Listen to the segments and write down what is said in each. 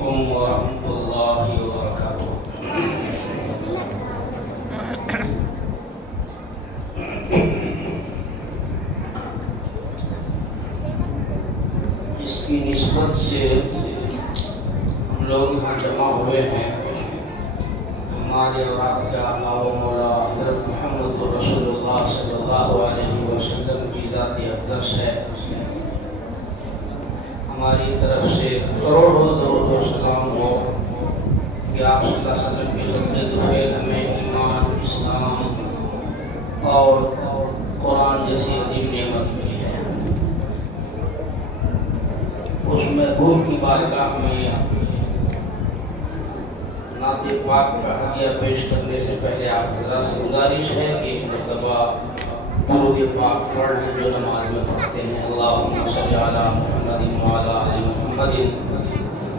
علیکم ورحمۃ اللہ وبرکاتہ۔ اس کی نسبت سے ہم لوگ یہاں جمع ہوئے ہیں، ہمارے اور آپ کا آقا و مولا حضرت محمد رسول اللہ صلی اللہ علیہ وسلم کی ذات اقدس ہے۔ ہماری طرف سے کروڑوں درود و سلام ہو کہ آپ صلی اللہ علیہ وسلم کی خدمت دفعہ ہمیں ایمان، اسلام اور قرآن جیسی عظیم نعمت ملی ہے۔ اس محبوب کی بارگاہ میں نعت پاک کا ہدیہ پیش کرنے سے پہلے آپ حضرات سے گزارش ہے کہ ایک مرتبہ درود پاک پڑھ لیں جو نماز میں پڑھتے ہیں۔ اللہم صلی علی محمد وعلی آل محمد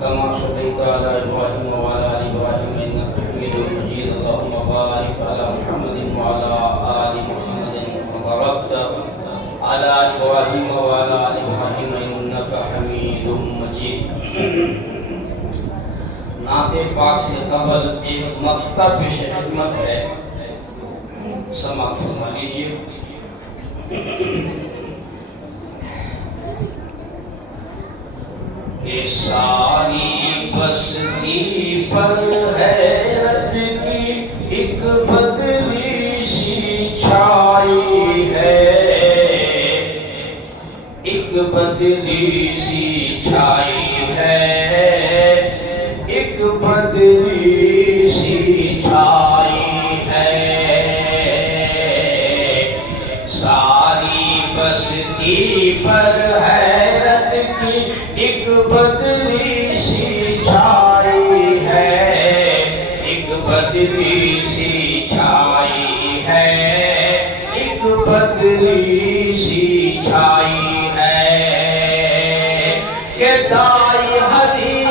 کما صلیت علی ابراہیم وعلی آل ابراہیم انک حمید مجید۔ اللہم بارک علی محمد وعلی آل محمد کما بارکت علی ابراہیم وعلی آل ابراہیم انک حمید مجید۔ نعت پاک سے قبل ایک مقطع پیش خدمت ہے، سماعت فرما لیجیے۔ کہ ساری بستی پر حیرت کی ایک بدلی سی چھائی ہے، ایک بدلی سی چھائی ہے، ایک بدلی سی چھائی ہے۔ ساری بستی پر حیرت کی ایک بدلی سی چھائی ہے، ایک بدلی سی چھائی ہے، ایک بدلی سی چھائی ہے۔ کہ دائی حلیموں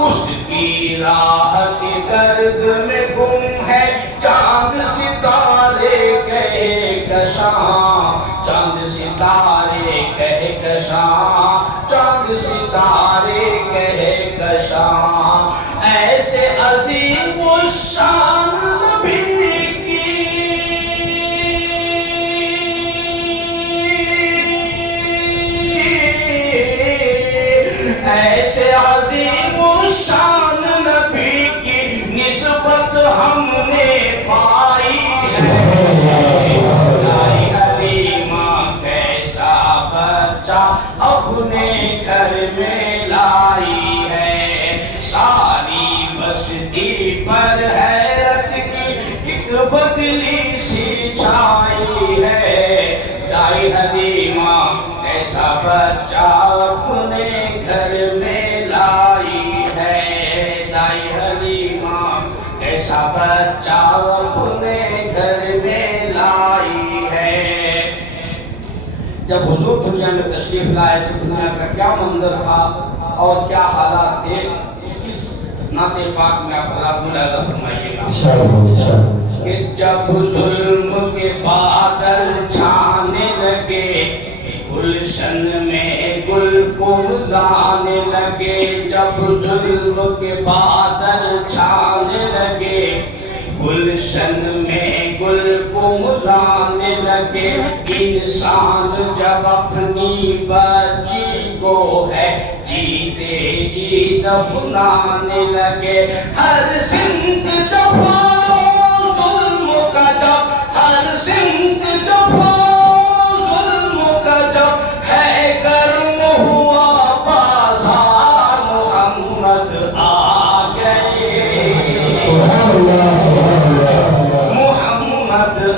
اس کی راہ کے گرد میں گم ہے، چاند ستارے کہکشاں، چاند ستارے کہکشاں، چاند ستارے کہکشاں۔ ایسے عظیم الشان نبی کی ایسے عظیم الشان نبی کی نسبت ہم نے پائی ہے۔ دائی حلیمہ کیسا بچہ اپنے گھر میں لائی ہے۔ ساری بستی پر حیرت کی ایک بدلی سی چھائی ہے۔ دائی حلیمہ کیسا بچہ اپنے گھر میں لائی ہے۔ دائی حلیمہ کیسا بچہ اپنے گھر میں لائی ہے۔ جب حضور دنیا میں تشریف لائے تو دنیا کا کیا منظر تھا اور کیا حالات تھے، کس نعت پاک میں آپ حالات ملاحظہ فرمائیے گا۔ کہ جب ظلم کے بادل چھانے لگے، گلشن میں گل کملانے لگے، جب ظلم کے بادل چھانے لگے، گلشن میں گل کملانے لگے، انسان جب اپنی بچی کو ہے جیتے جی دفنانے لگے، ہر سمت جفا ظلم کا جب، ہر سمت جفا ظلم کا جب ہے گرم ہوا بازار، محمد آ گئے، محمد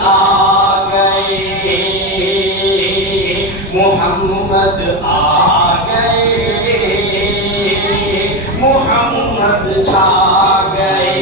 آ گئے، محمد آ گئے، محمد چھا گئے،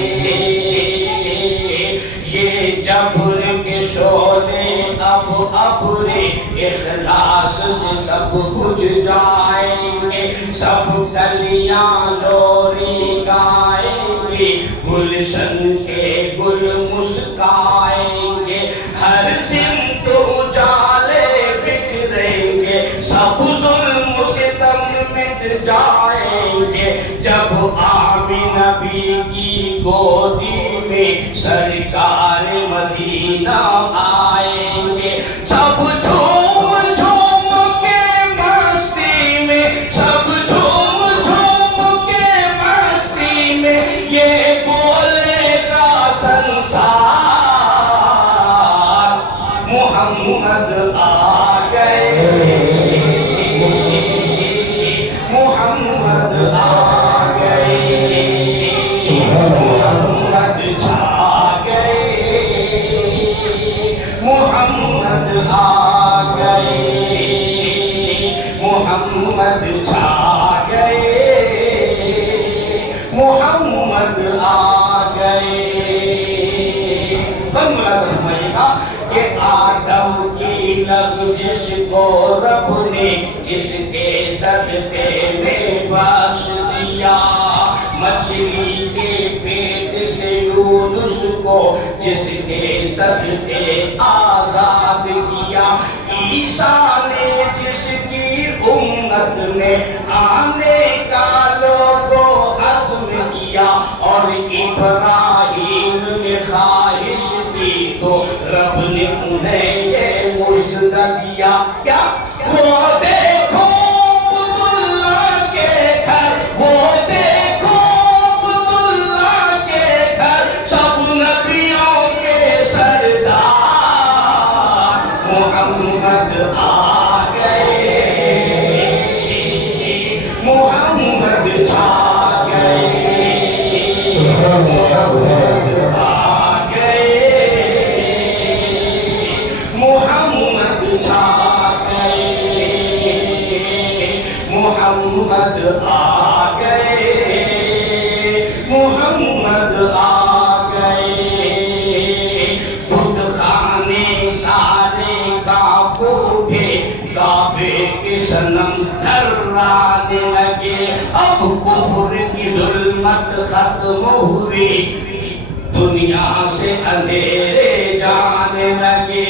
یہ جبر کے شعلے اب ابرے اخلاص سے سب کچھ جائیں گے، سب کلیاں لوری گائیں گے، گلشن کے گل مسکائیں گے، ہر سمت اجالے بکھریں گے، سب ظلم ستم مٹ جائیں گے، جب آمین نبی کی گودی میں سرکار مدینہ آئیں گے، سب جھوم جھوم کے مستی میں، سب جھوم جھوم کے مستی میں، یہ بولے گا سنسار، محمد آ گئے، محمد آ گئے، محمد چھا گئے، محمد آ گئے، محمد چھا گئے، محمد آ گئے۔ بن ملا فرمائیے گا کہ آدم کی لغزش کو رب نے جس کے صدقے میں بخش دیا، مچھلی کے پیٹ سے یونس کو جس کے صدقے آزاد کیا، عیسیٰ نے جس کی امت میں آنے کا لوگوں عزم کیا، اور ابراہیم نے خواہش کی تو رب نے انہیں یہ مژدہ دیا، کیا وہ دیکھو عبداللہ کے گھر، وہ دیکھو عبداللہ کے گھر، سب نبیوں کے سردار، محمد آ گئے، محمد چھا گئے، محمد آ گئے، محمد چھا گئے، محمد آ گئے، محمد آ گئے، بت خانے سارے کانپ اٹھے، کعبے کے صنم تھرانے لگے، اب کفر کی ظلمت ختم ہوئی، دنیا سے اندھیرے جانے لگے،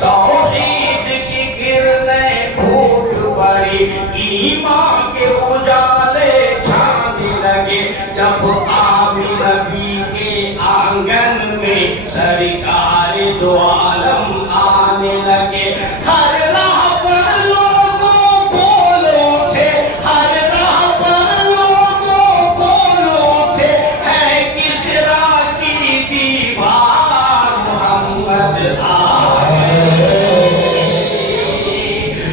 توحید کی کرنیں پھوٹ پڑی، ایمان کے اجالے چھانے لگے، جب آمین نبی کے آنگن میں سرکار دو عالم آنے لگے، ہر راہ پر لوگوں بول اٹھے، ہر راہ پر لوگوں بول اٹھے، ہے کسریٰ کی دیوار، محمد آ گئے،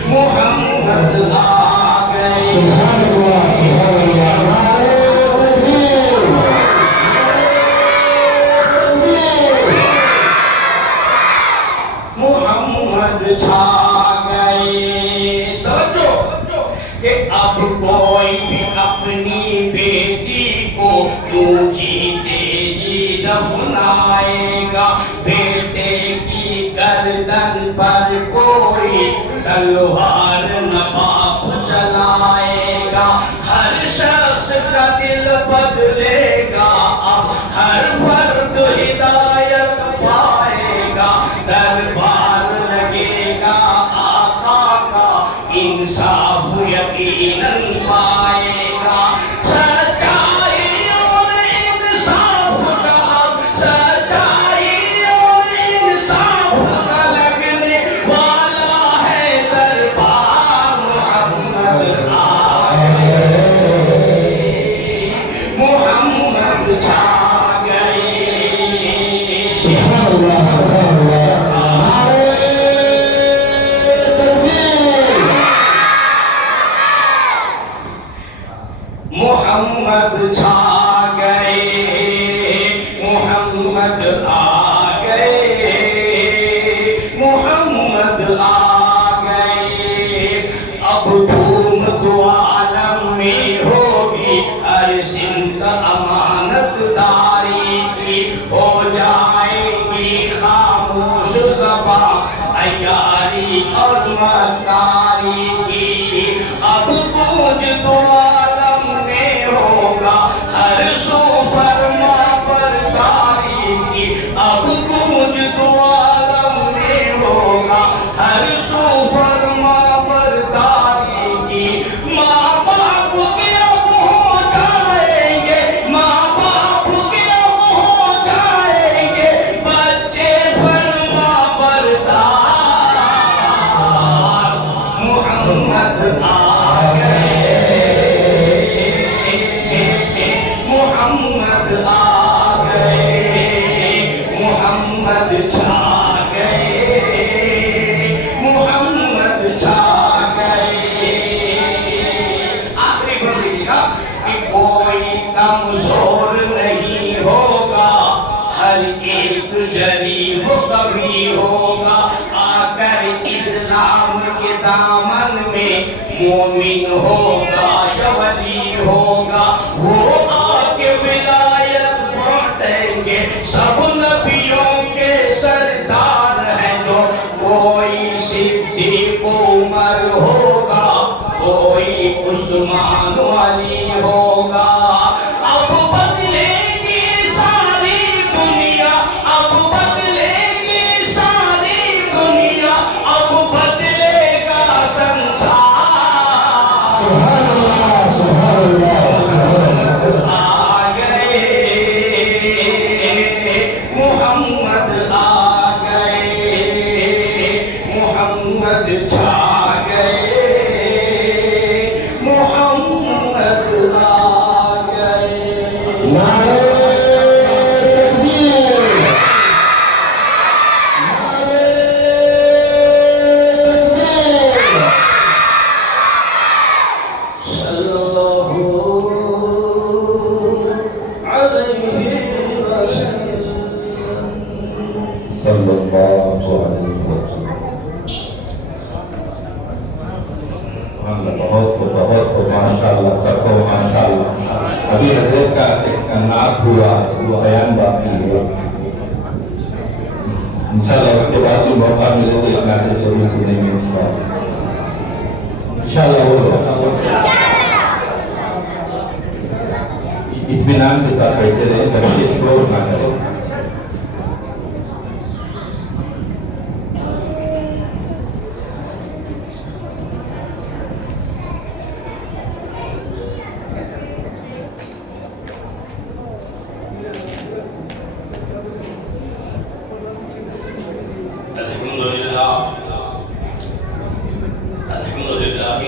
محمد آ گئے، سبحان اللہ، سبحان اللہ، محمد چھا گئے۔ توجہ کہ اب کوئی بھی اپنی بیٹی کو کیوں جیتے جی دفنائے گا، بیٹے کی گردن پر کوئی تلوار نہ باپ چلائے گا، ہر شخص کا دل بدلے گا، اب ہر فرد ہدایت پائے گا، دربار لگے گا آقا کا، انصاف یقین یقیناً پائے گا سچائی اور انصاف کا سچائی اور انصاف کا لگنے والا ہے دربار محمد آئے محمد چھا گئے سبحان اللہ سبحان اللہ محمد چھا گئے محمد آ گئے محمد آ گئے اب دھوم دو عالم میں ہوگی ہر سمت امانت داری کی ہو جائیں گی خاموش زبان عیاری اور مکاری کی اب گونج دو ہوگا ہر سو فرما برداری کی اب گونج دو عالم میں ہوگا ہر سو فرما برداری کی ماں باپ کے اب ہو جائیں گے ماں باپ کے اب ہو جائیں گے بچے فرما بردار محمد آ گئے محمد آ گئے محمد چھا گئے محمد چھا گئے آخری بند لیجیے گا کہ کوئی کمزور نہیں ہوگا ہر ایک جریب کبھی ہوگا آ کر اسلام کے دامن میں مومن ہوگا یا ولی ہوگا وہ ولایت بانٹیں گے سب نبیوں کے سردار ہیں جو کوئی صدیق عمر ہوگا کوئی عثمان علی ہوگا اب بدلے گی ساری دنیا اب بدلے گی ساری دنیا اب بدلے گا سنسار سبحان اللہ سبحان اللہ محمد آ گئے محمد چھا گئے محمد آ گئے نعرہ تکبیر نعرہ تکبیر صلی اللہ علیہ وسلم صلی اللہ علیہ وسلم بہت ماشاءاللہ سب کو ماشاءاللہ ابھی حضرت کا نعت ہوا بیان باقی ہے انشاءاللہ اس کے بعد بھی موقع ملے تو ایک نعت ضرور سنیں گے انشاءاللہ وہ اطمینان کے ساتھ بیٹھے رہے بچے شور نہ کریں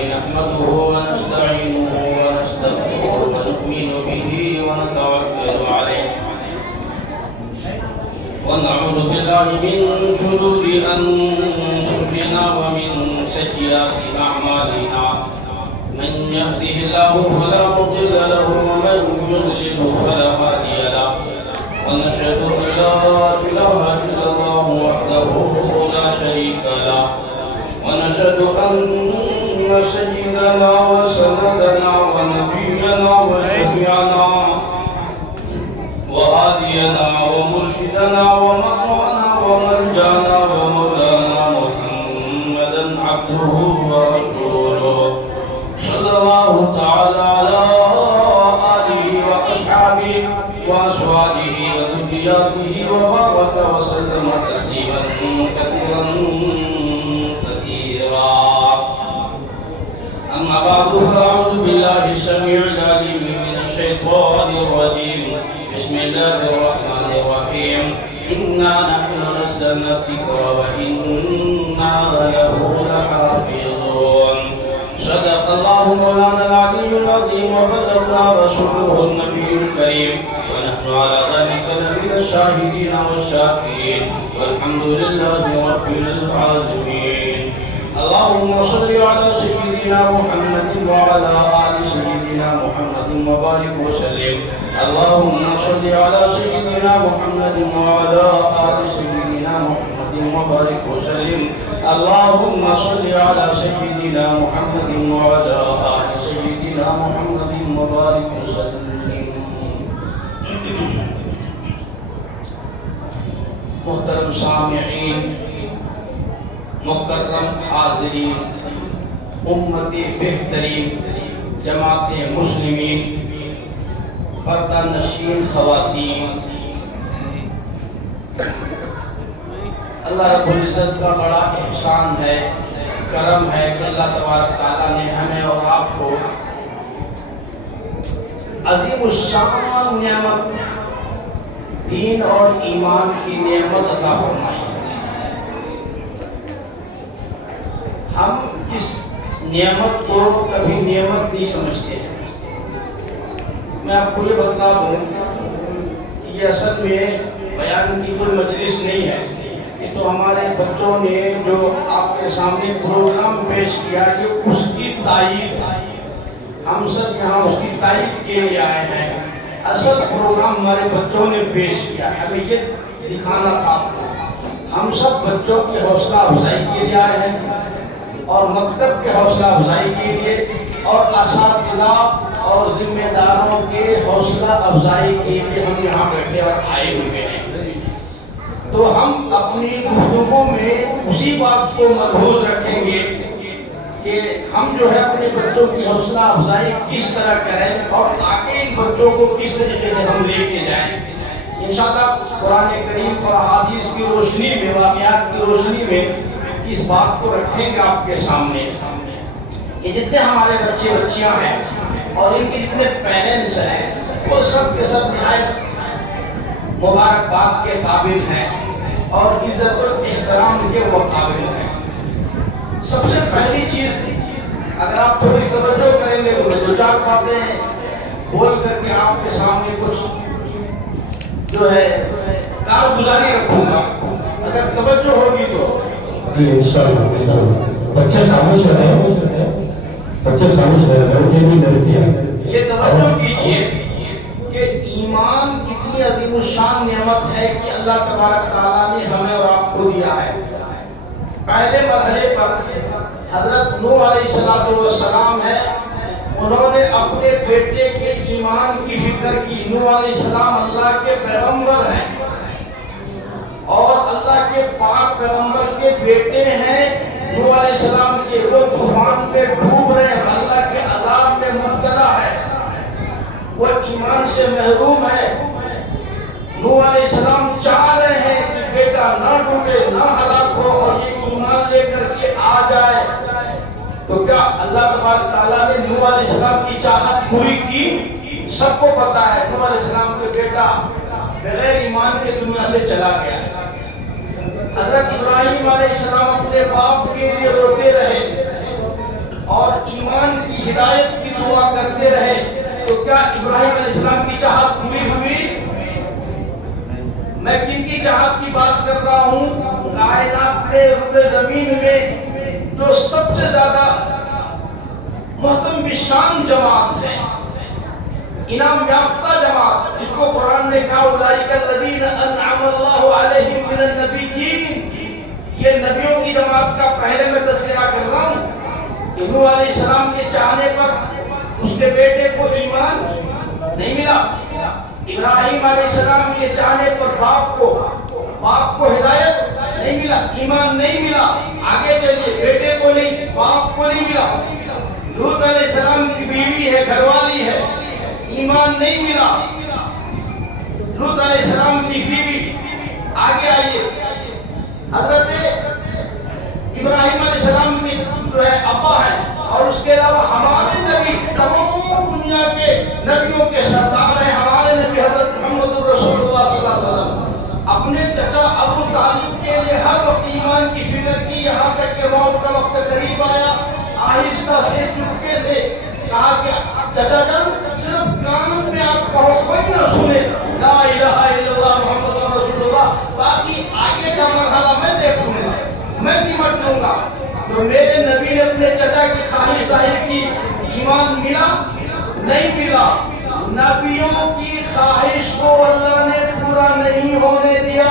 نحمده ونستعينه ونستغفره ونؤمن به ونتوكل عليه ونعوذ بالله من شرور أنفسنا ومن سيئات أعمالنا من يهده الله فلا مضل له ومن يضلل فلا هادي له ونشهد أن لا إله إلا الله وحده لا شريك له ونشهد أن سيدنا وسندنا ونبينا وشفيعنا وهادينا ومرشدنا ومأوانا وملجانا ومولانا محمدا عبده ورسوله صلى الله تعالى على آله وأصحابه وأزواجه وذرياته وبارك وسلم تسليما كثيرا أما بعد فأعوذ بالله السميع العليم من الشيطان الرجيم. بسم الله الرحمن الرحيم. إنا نحن نزلنا الذكر وإنا له لحافظون. صدق الله مولانا العلي العظيم وبلغنا رسوله النبي الكريم ونحن على ذلك لمن الشاهدين والشاكرين والحمد لله رب العالمين. اللهم صل على سيدنا محمد وعلى آل سيدنا محمد وبارك وسلم. اللهم صل على سيدنا محمد وعلى آل سيدنا محمد وبارك وسلم. اللهم صل على سيدنا محمد وعلى آل سيدنا محمد وبارك وسلم. محترم سامعین، مکرم حاضرین، امت بہترین، جماعت مسلمین، پردہ نشین خواتین، اللہ رب العزت کا بڑا احسان ہے، کرم ہے کہ اللہ تبارک تعالیٰ نے ہمیں اور آپ کو عظیم الشان نعمت دین اور ایمان کی نعمت عطا فرمائی. ہم اس نعمت کو کبھی نعمت نہیں سمجھتے ہیں. میں آپ کو یہ بتا دوں کہ یہ اصل میں بیان کی کوئی مجلس نہیں ہے. یہ تو ہمارے بچوں نے جو آپ کے سامنے پروگرام پیش کیا یہ اس کی تائید ہے. ہم سب یہاں اس کی تائید کے لیے آئے ہیں. اصل پروگرام ہمارے بچوں نے پیش کیا ہے. ہمیں یہ دکھانا تھا آپ کو. ہم سب بچوں کی حوصلہ افزائی کے لیے آئے ہیں اور مکتب کے حوصلہ افزائی کے لیے اور اساتذہ اور ذمہ داروں کے حوصلہ افزائی کے لیے ہم یہاں بیٹھے اور آئے ہوئے ہیں. تو ہم اپنی گفتگو میں اسی بات کو ملحوظ رکھیں گے کہ ہم جو ہے اپنے بچوں کی حوصلہ افزائی کس طرح کریں اور آگے ان بچوں کو کس طریقے سے ہم لے کے جائیں. انشاءاللہ قرآن کریم اور احادیث کی روشنی میں، واقعات کی روشنی میں اس بات کو رکھیں گے آپ کے سامنے. یہ جتنے ہمارے بچے بچیاں ہیں اور ان کے جتنے پیرنٹس ہیں وہ سب کے سب نہایت مبارکباد کے قابل ہیں اور عزت و احترام کے وہ قابل ہیں. سب سے پہلی چیز اگر آپ تھوڑی توجہ کریں گے تو میں دو چار باتیں بول کر کے آپ کے سامنے کچھ جو ہے کارگزاری رکھوں گا. اگر توجہ ہوگی تو جی انشاءاللہ. بچے خاموش رہے، بچے خاموش رہے، لڑکے بھی لڑکیاں. یہ توجہ کیجئے کہ ایمان کتنی عظیم الشان نعمت ہے کہ اللہ تبارک تعالیٰ نے ہمیں اور آپ کو دیا ہے. پہلے مرحلے پر حضرت نوح علیہ السلام ہے. انہوں نے اپنے بیٹے کے ایمان کی فکر کی. نوح علیہ السلام اللہ کے پیغمبر ہیں اور اللہ کے پاک پیغمبر کے بیٹے ہیں. نوح علیہ السلام کے وہ طوفان میں ڈوب رہے ہیں، اللہ کے عذاب میں مبتلا ہے، وہ ایمان سے محروم ہے. نوح علیہ السلام چاہ رہے ہیں کہ بیٹا نہ ڈوبے، نہ ہلاک ہو اور یہ ایمان لے کر کے آ جائے. تو کیا اللہ تبارک تعالیٰ نے نوح علیہ السلام کی چاہت پوری کی؟ سب کو پتا ہے نوح علیہ السلام کے بیٹا بغیر ایمان کے دنیا سے چلا گیا. حضرت ابراہیم علیہ السلام اپنے باپ کے لیے روتے رہے اور ایمان کی ہدایت کی دعا کرتے رہے. تو کیا ابراہیم علیہ السلام کی چاہت پوری ہوئی؟ میں کن کی چاہت کی بات کر رہا ہوں؟ کائنات میں روئے زمین میں جو سب سے زیادہ محترم بشان جماعت ہے، انعام یافتہ جماعت، جس کو قرآن نے کہا اولئک الذین انعم اللہ علیہم من النبیین. یہ نبیوں کی جماعت کا پہلے میں تذکرہ کر رہا ہوں کہ نوح علیہ السلام کے چاہنے پر اس کے بیٹے کو ایمان نہیں ملا. ابراہیم علیہ السلام کے چاہنے پر باپ کو ہدایت نہیں ملا، ایمان نہیں ملا. آگے چلیے، بیٹے کو نہیں، باپ کو نہیں ملا. لوط علیہ السلام کی بیوی ہے، گھر والی ہے، ایمان نہیں ملا. لوط علیہ السلام کی بیوی. آگے آئیے، حضرت ابراہیم علیہ السلام کے جو ہے ابا ہے اور اس کے علاوہ ہمارے نبی تمام دنیا کے نبیوں کے سردار ہیں ہمارے نبی حضرت محمد رسول اللہ صلی اللہ علیہ وسلم اپنے چچا ابو طالب کے لیے ہر وقت ایمان کی فکر کی، یہاں تک کہ موت کا وقت قریب آیا، آہستہ سے چپکے سے کہا کہ چچا جان صرف کان میں آپ کہو کوئی نہ سنے لا الہ الا اللہ محمد رسول اللہ، باقی آگے کا مرحلہ میں دیکھ لوں گا، میں نمٹ لوں گا۔ تو میرے نبی نے اپنے چچا کی خواہش ظاہر کی، ایمان ملا نہیں ملا، نبیوں کی خواہش کو اللہ نے پورا نہیں ہونے دیا۔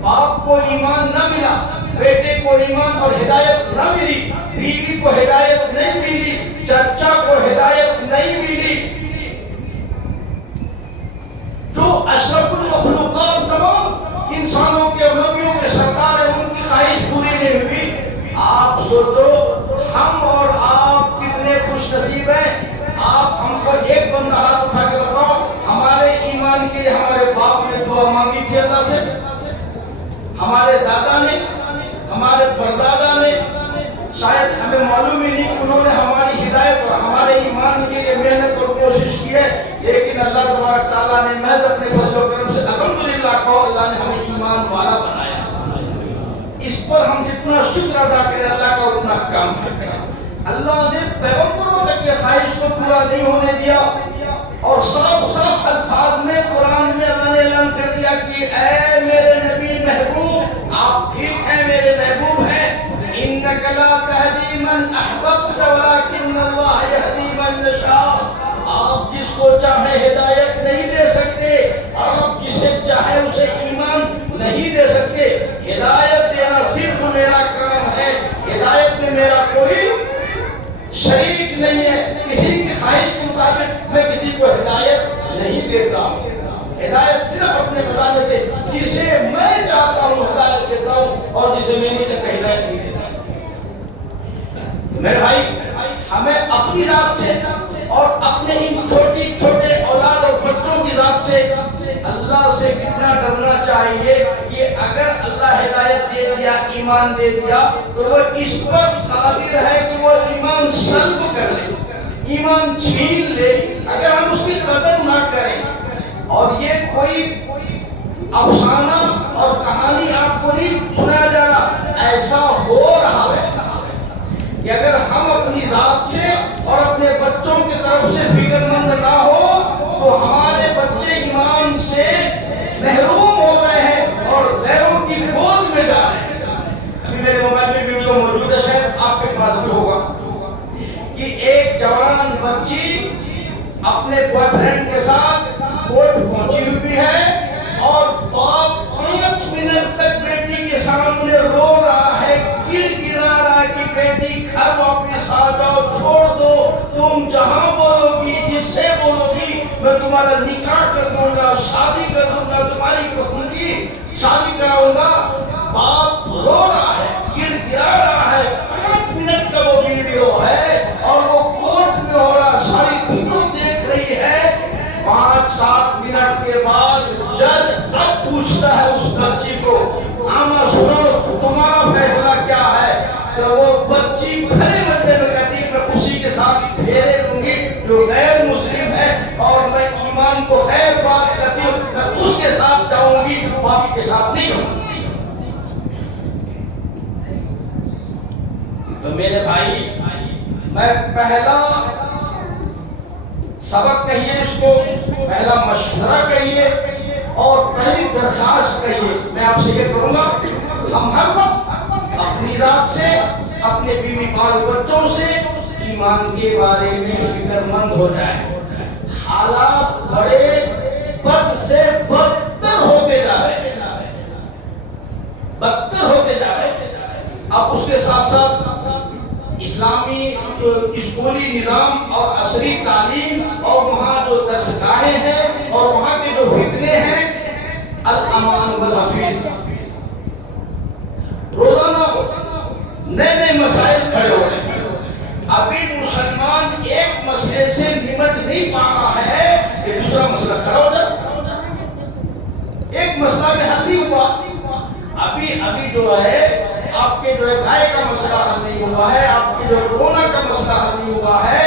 باپ کو ایمان نہ ملا، بیٹے کو ایمان اور ہدایت نہ ملی، بیوی کو ہدایت نہیں ملی، چچا کو ہدایت نہیں ملی، جو اشرف المخلوقات تمام انسانوں کے نبیوں کے سردار ہیں ان کی خواہش پوری نہیں ہوئی۔ آپ سوچو ہم اور آپ کتنے خوش نصیب ہیں۔ آپ ہم پر ایک بندہ ہاتھ اٹھا کے بتاؤ ہمارے ایمان کے لیے ہمارے باپ نے دعا مانگی تھی اللہ سے، ہمارے دادا نے، ہمارے پردادا نے، شاید ہمیں معلوم ہی نہیں کہ انہوں نے ہماری ہدایت اور ہمارے ایمان کے لیے محنت اور کوشش کی ہے، لیکن اللہ تبارک تعالیٰ نے محض اپنے فضل و کرم سے الحمدللہ کہو اللہ نے ہمیں ایمان والا بنایا۔ اس پر ہم جتنا شکر ادا کریں اللہ کا اتنا کام ہے۔ اللہ نے پیغمبروں تک یہ خواہش کو پورا نہیں ہونے دیا، اور صاف الفاظ میں قرآن میں اللہ نے اعلان کر دیا کہ اے میرے نبی محبوب آپ ٹھیک ہیں، میرے محبوب ہیں، انک لا تہدی من احببت ولکن اللہ یہدی من یشاء، آپ جس کو چاہے ہدایت نہیں دے سکتے، آپ جسے چاہے اسے ایمان نہیں دے سکتے، ہدایت دینا صرف میرا کام ہے، ہدایت میں میرا کوئی شریک نہیں ہے، کسی کی خواہش کے مطابق میں کسی کو ہدایت نہیں دیتا، ہدایت صرف اپنے خزانے سے جسے میں چاہتا ہوں ہدایت دیتا ہوں اور جسے میں نہیں چاہتا ہدایت نہیں دیتا۔ میرے بھائی ہمیں اپنی ذات سے اور اپنے ان چھوٹے اولاد اور بچوں کی ذات سے اللہ سے کتنا ڈرنا چاہیے کہ اگر اللہ ہدایت دے دیا، ایمان دے دیا تو وہ اس پر قادر ہے کہ وہ ایمان سلب کر لے، ایمان چھین لے اگر ہم اس کی قدر نہ کریں۔ اور یہ کوئی افسانہ اور کہانی آپ کو نہیں سنایا جا رہا، ایسا ہو رہا ہے کہ اگر ہم اپنی ذات سے اور اپنے بچوں کی طرف سے فکر مند نہ ہو تو ہمارے بچے ایمان سے محروم ہو رہے ہیں اور غیروں کی گود میں جا رہے ہیں۔ ابھی میرے موبائل میں ویڈیو موجود ہے، شاید آپ کے پاس بھی ہوگا، کہ ایک جوان بچی اپنے بوائے فرینڈ کے ساتھ کوٹ پہنچی ہوئی ہے اور باپ 5 منٹ تک بیٹی کے سامنے رو رہا ہے، گڑ گڑا رہا ہے کہ بیٹی گھر واپس آ جاؤ، چھوڑ دو، تم جہاں بولو گی، جس سے بولو گی میں تمہارا نکاح کر دوں گا، شادی کر دوں گا، تمہاری پسندی شادی کراؤں گا۔ باپ رو رہا ہے، گڑ گڑا رہا ہے، 5 منٹ کا وہ ویڈیو ہے اور وہ کورٹ میں ہو رہا، ساری دنیا دیکھ رہی ہے۔ 5-7 منٹ کے بعد جج اب پوچھتا ہے اس بچی کو، آما سنو تمہارا فیصلہ کیا ہے؟ تو وہ بچی بھرے بندے میں کہتی ہے میں اسی کے ساتھ پھیرے دوں گی جو غیر مسلم ہے، اور میں ایمان کو خیر بات کرتی ہوں، میں اس کے ساتھ جاؤں گی، باپ کے ساتھ نہیں جاؤں گی۔ تو میرے بھائی میں پہلا سبق کہیے اس کو، پہلا مشورہ کہیے اور پہلی درخواست کہیے، میں آپ سے یہ کروں گا ہم ہر وقت اپنی ذات سے، اپنے بیوی بال بچوں سے ایمان کے بارے میں فکر مند ہو جائیں۔ حالات بڑے بد سے بدتر ہوتے جا رہے ہیں، بدتر ہوتے جا رہے ہیں۔ اب اس کے ساتھ ساتھ اسلامی اسکولی نظام اور عصری تعلیم اور وہاں جو درسگاہیں ہیں اور وہاں کے جو فتنے ہیں، الامان والحفیظ، روزانہ نئے نئے مسائل کھڑے ہو رہے ہیں۔ ابھی مسلمان ایک مسئلے سے نمٹ نہیں پا رہا ہے کہ دوسرا مسئلہ کھڑا ہو جائے، ایک مسئلہ میں حل نہیں ہوا۔ ابھی جو ہے آپ کے جو ہے گائے کا مسئلہ حل نہیں ہوا ہے، آپ کے جو کورونا کا مسئلہ حل نہیں ہوا ہے،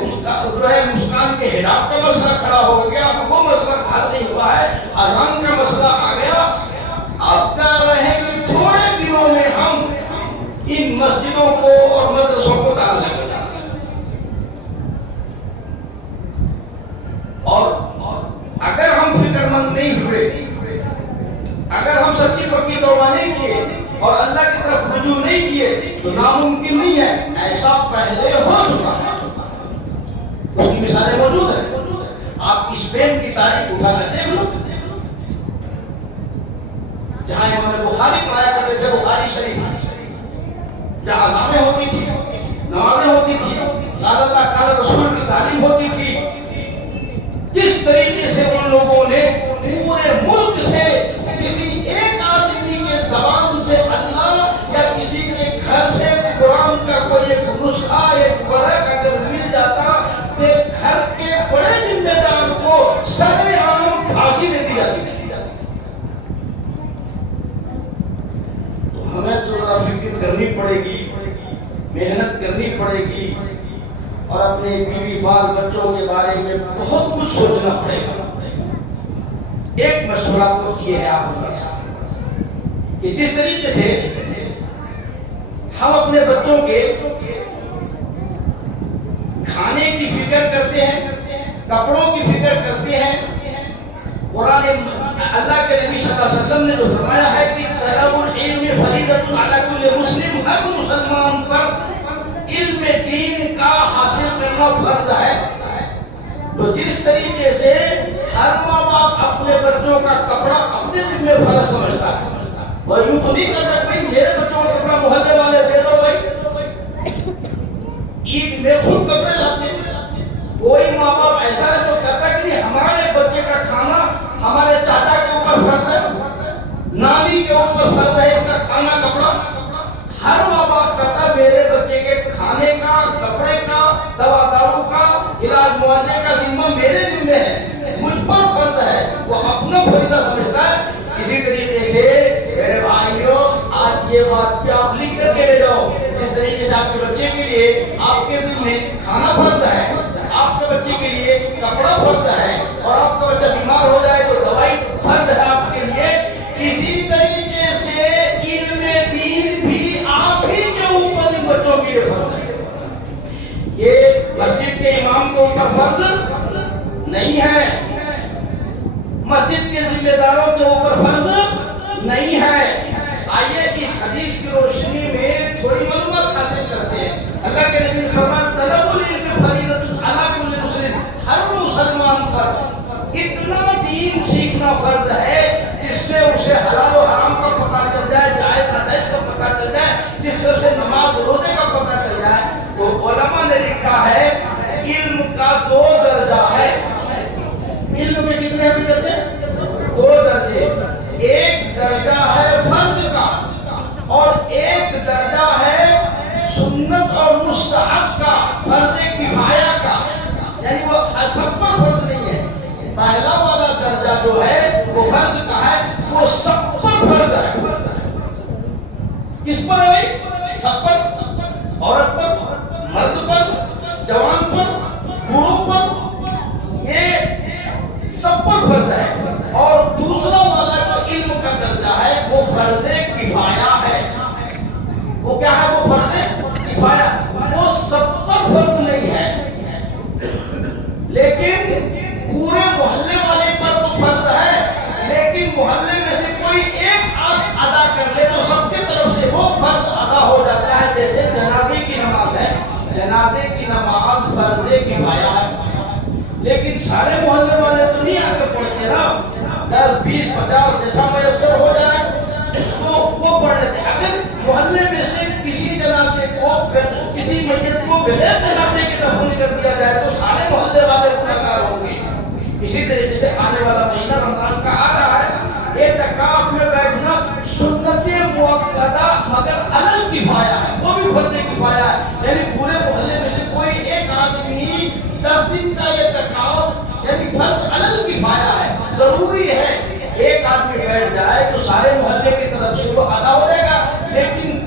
اس کا جو ہے مسکان کے حجاب کا مسئلہ کھڑا ہو گیا، وہ مسئلہ حل نہیں ہوا ہے، اذان کا مسئلہ آ گیا. آپ کہہ رہے ہیں کہ تھوڑے دنوں میں ہم ان مسجدوں کو اور مدرسوں کو تالا لگا دیں گے. اور اگر ہم فکر مند نہیں ہوئے، اگر ہم سچی پکی توبہ نہیں کیے اور اللہ کی طرف رجوع نہیں کیے تو ناممکن نہیں ہے، ایسا پہلے ہو چکا ہے. اس کی مثالیں موجود ہیں. آپ اسپین کی تاریخ اٹھا کر دیکھ لو، جہاں امام بخاری پڑھایا کرتے تھے، بخاری شریف، جہاں اذانیں ہوتی تھی، نمازیں ہوتی تھی، قال اللہ قال رسول کی تعلیم ہوتی تھی. جس طریقے سے ان لوگوں نے پورے ملک سے کسی ایک آدمی کے زبان سے اللہ یا کسی کے گھر سے قرآن کا کوئی ایک نسخہ، ایک ورق اگر مل جاتا تو گھر کے بڑے ذمہ دار کو سر عام پھانسی دے دی جاتی تھی. تو ہمیں تو ذرا فکر کرنی پڑے گی، محنت کرنی پڑے گی، اور اپنے بیوی بال بچوں کے بارے میں بہت کچھ سوچنا پڑے گا. ایک مشورہ تو یہ ہے آپ کے ساتھ کہ جس طریقے سے ہم اپنے بچوں کے کھانے کی فکر کرتے ہیں، کپڑوں کی فکر کرتے ہیں، قرآن اللہ کے نبی صلی اللہ علیہ وسلم نے جو فرمایا ہے کہ طلب العلم فریضۃ علی کل مسلم، ہر مسلمان پر علم دین کا حاصل کرنا فرض ہے. تو جس طریقے سے ہر ماں باپ اپنے بچوں کا کپڑا اپنے دل میں فرض سمجھتا ہے، وہ یوں تو نہیں کرتا کہ میرے بچوں کا کپڑا محلے والے دے دو بھائی. عید میں خود کپڑے لاتے ہیں. کوئی ماں باپ ایسا ہے جو کہتا ہے کہ ہمارے بچے کا کھانا ہمارے چاچا کے اوپر فرض ہے، نانی کے اوپر فرض ہے اس کا کھانا کپڑا. ہر ماں باپ کہتا ہے میرے بچے کے کھانے کا، کپڑے کا، دوا دارو کا، علاج معالجے کا ذمہ میرے ذمہ ہے، مجھ پر فرض ہے. وہ اپنا فریضہ سمجھتا ہے. اسی طریقے سے میرے بھائیوں، آج یہ بات کہ آپ لکھ کر کے لے جاؤ، جس طریقے سے آپ کے بچے کے لیے آپ کے ذمہ کھانا فرض ہے، آپ کے بچے کے لیے کپڑا فرض ہے، اور آپ کا بچہ بیمار ہو جائے تو دوائی فرض ہے آپ کے لیے. اسی طریقے سے علم دین بھی آپ ہی کے اوپر ان بچوں کے لیے فرض ہے. یہ مسجد کے امام کے اوپر فرض نہیں ہے، مسجد کے ذمہ داروں کے اوپر فرض نہیں ہے. آئیے اس حدیث کی روشنی میں تھوڑی معلومات حاصل کرتے ہیں. اللہ کے نبی نے فرمایا طلب العلم فریضۃ علی کل مسلم، ہر مسلمان پر اتنا دین سیکھنا فرض ہے جس سے اسے حلال و حرام کا پتہ چل جائے، جائز ناجائز کا پتہ چل جائے، جس سے اسے نماز روزے کا پتہ چل جائے. تو علماء نے لکھا ہے علم کا 2 درجہ ہے. علم میں کتنے درجے؟ 2 درجے. ایک درجہ ہے فرض کا اور ایک درجہ ہے سنت اور مستحب کا، فرض کفایہ کا. یعنی وہ سب پر فرض نہیں ہے. پہلا والا درجہ جو ہے وہ فرض کا ہے، وہ سب پر فرض ہے. کس پر ہے بھائی؟ سب پر، عورت پر، مرد پر، جوان پر، بوڑھوں پر، یہ سب پر فرض ہے. اور دوسرا والا جو علم کا درجہ ہے وہ فرض کفایہ ہے. وہ کیا ہے؟ وہ فرض کفایہ، وہ سب پر فرض نہیں ہے، لیکن پورے محلے والے پر تو فرض ہے. لیکن محلے میں سے کوئی ایک ادا کر لے تو سب کی طرف سے وہ فرض ادا ہو جاتا ہے. جیسے جنازے کی نماز ہے، جنازے کی نماز فرض کفایہ ہے، لیکن سارے محلے والے تو نہیں آ کر پڑھتے نا. 10 20 50 جیسا میسر ہو جائے تو وہ پڑھ لیتے. اگر محلے میں سے کسی جنازے کو، کسی میت کو بغیر جنازے کے دفن کر دیا جائے تو سارے محلے والے گنہگار ہوں گے. اسی طریقے سے آنے والا مہینہ رمضان کا آ رہا ہے، اعتکاف میں بیٹھنا سنت مؤکدہ مگر علی کفایہ ہے، وہ بھی فرض کفایہ ہے. یعنی پورے محلے میں سے کوئی ایک آدمی 10 دن کا اعتکاف یعنی فرض علی کفایہ ہے. ضروری ہے ایک آدمی بیٹھ جائے تو سارے محلے کی طرف سے وہ ادا ہو جائے گا، لیکن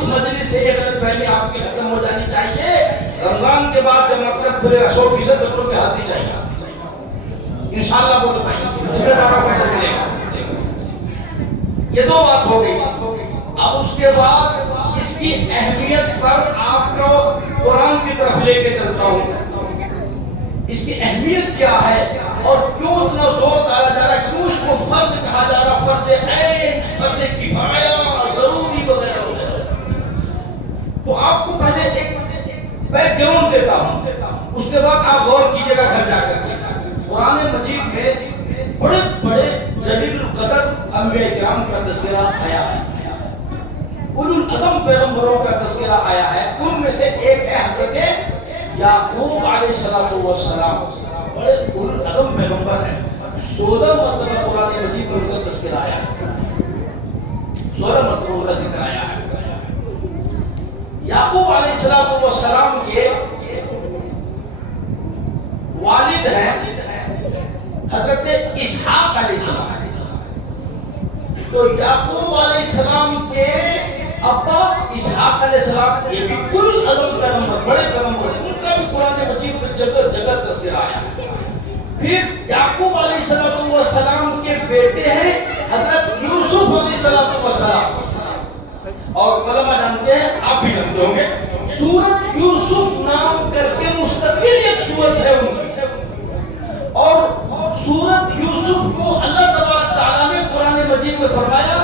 اس مجلس سے یہ غلط فہمی آپ کی ختم ہو جانی چاہیے. رمضان کے بعد جب مکتب کھلے گا 100% بچوں کے ہاتھ ہی چاہیے انشاءاللہ. وہ بتائیں اس میں بڑا فائدہ ملے گا. یہ دو بات ہو گئی. اب اس کے بعد اس کی اہمیت پر آپ کو قرآن کی طرف لے کے چلتا ہوں. اس کی اہمیت کیا ہے اور کیوں اتنا زور ڈالا جا رہا ہے, کیوں اس کو فرض کہا جا رہا, فرض عین, فرض کفایہ, ضروری وغیرہ وغیرہ. تو آپ کو پہلے ایک بیک گراؤنڈ دیتا ہوں, اس کے بعد آپ غور کیجیے گا گھر جا کر کے. قرآن مجید میں بڑے بڑے جلیل القدر انبیاء کرام کا تذکرہ آیا ہے, اولو العزم پیغمبروں کا تذکرہ آیا ہے. ان میں سے ایک ہے حضرت یعقوب علیہ السلام, بڑے اولو العزم پیغمبر ہیں. 16 مرتبہ قرآن مجید میں ان کا تذکرہ آیا ہے, 16 مرتبہ ان کا ذکر آیا ہے. یعقوب علیہ السلام کے والد ہیں حضرت اسحاق علیہ السلام. تو یعقوب علیہ السلام کے ابا اسحاق علیہ السلام یہ بھی اولو العزم پیغمبر, بڑے پیغمبر, ان کا بھی قرآن مجید میں جگہ جگہ تذکرہ آیا. پھر یعقوب علیہ السلام کے بیٹے ہیں حضرت یوسف علیہ السلام. اور علماء جانتے ہیں, آپ بھی جانتے ہوں گے, سورۃ یوسف نام کر کے مستقل ایک سورت ہے ان کی. اور سورۃ یوسف کو اللہ تبارک تعالیٰ نے قرآن مجید میں فرمایا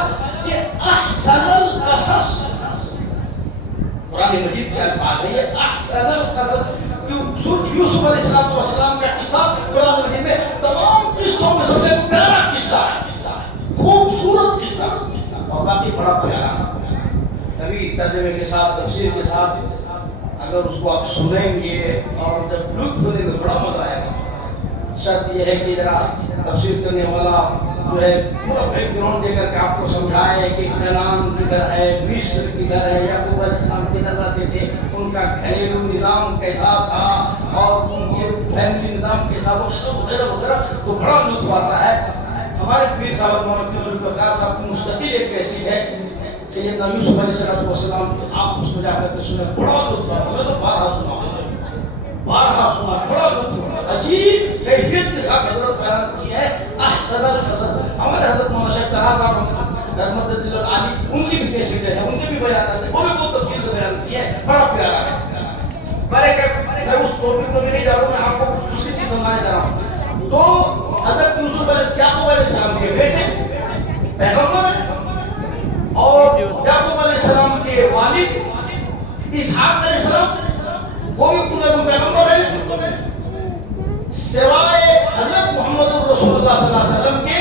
کہ احسن القصص. قرآن مجید کے الفاظ ہے یہ احسن القصص. سورۃ یوسف علیہ السلام کا قصہ قرآن مجید میں تمام قصوں میں سب سے پیارا قصہ ہے, خوبصورت قصہ, اور باقی بڑا پیارا. کبھی ترجمے کے ساتھ, تفسیر کے ساتھ اگر اس کو آپ سنیں گے اور جب لطف لیں گے بڑا مزہ آئے گا. شرط یہ ہے کہ ذرا تفسیر کرنے والا جو ہے پورا بیک گراؤنڈ دے کر کے آپ کو سمجھائے کہ کنعان کدھر ہے, مصر کدھر ہے, یعقوب علیہ السلام کدھر رہتے تھے, ان کا گھریلو نظام کیسا تھا اور ان کے فیملی نظام کیسا وغیرہ وغیرہ. تو بڑا لطف آتا ہے. ہمارے پیر صاحب مولانا ذوالفقار صاحب کی مستقل ایک کیسٹ ہے سیدنا یوسف علیہ السلام. آپ اس کو جا کر کے سنیں, بڑا لطف آتا ہے. میں تو بارہا سنا, بڑا لطف, عجیب کیفیت کے ساتھ حضرت بیان کی ہے احسن القصص. ہمارے حضرت مولانا شیخ طلحہ صاحب رحمت اللہ علی, ان کی بھی کیسٹیں ہیں, ان کے بھی بیانات ہیں, وہ بھی بہت تفصیل سے بیان کی ہے, بڑا پیارا ہے. میں اس ٹاپک میں نہیں جا رہا ہوں, میں آپ کو کچھ دوسری چیز سمجھانے جا رہا ہوں. تو حضرت یوسف یعقوب علیہ السلام کے بیٹے پیغمبر ہیں, اور یعقوب علیہ السلام کے والد اسحاق علیہ السلام وہ بھی پیغمبر ہیں. سوائے حضرت محمد رسول اللہ صلی اللہ علیہ وسلم کے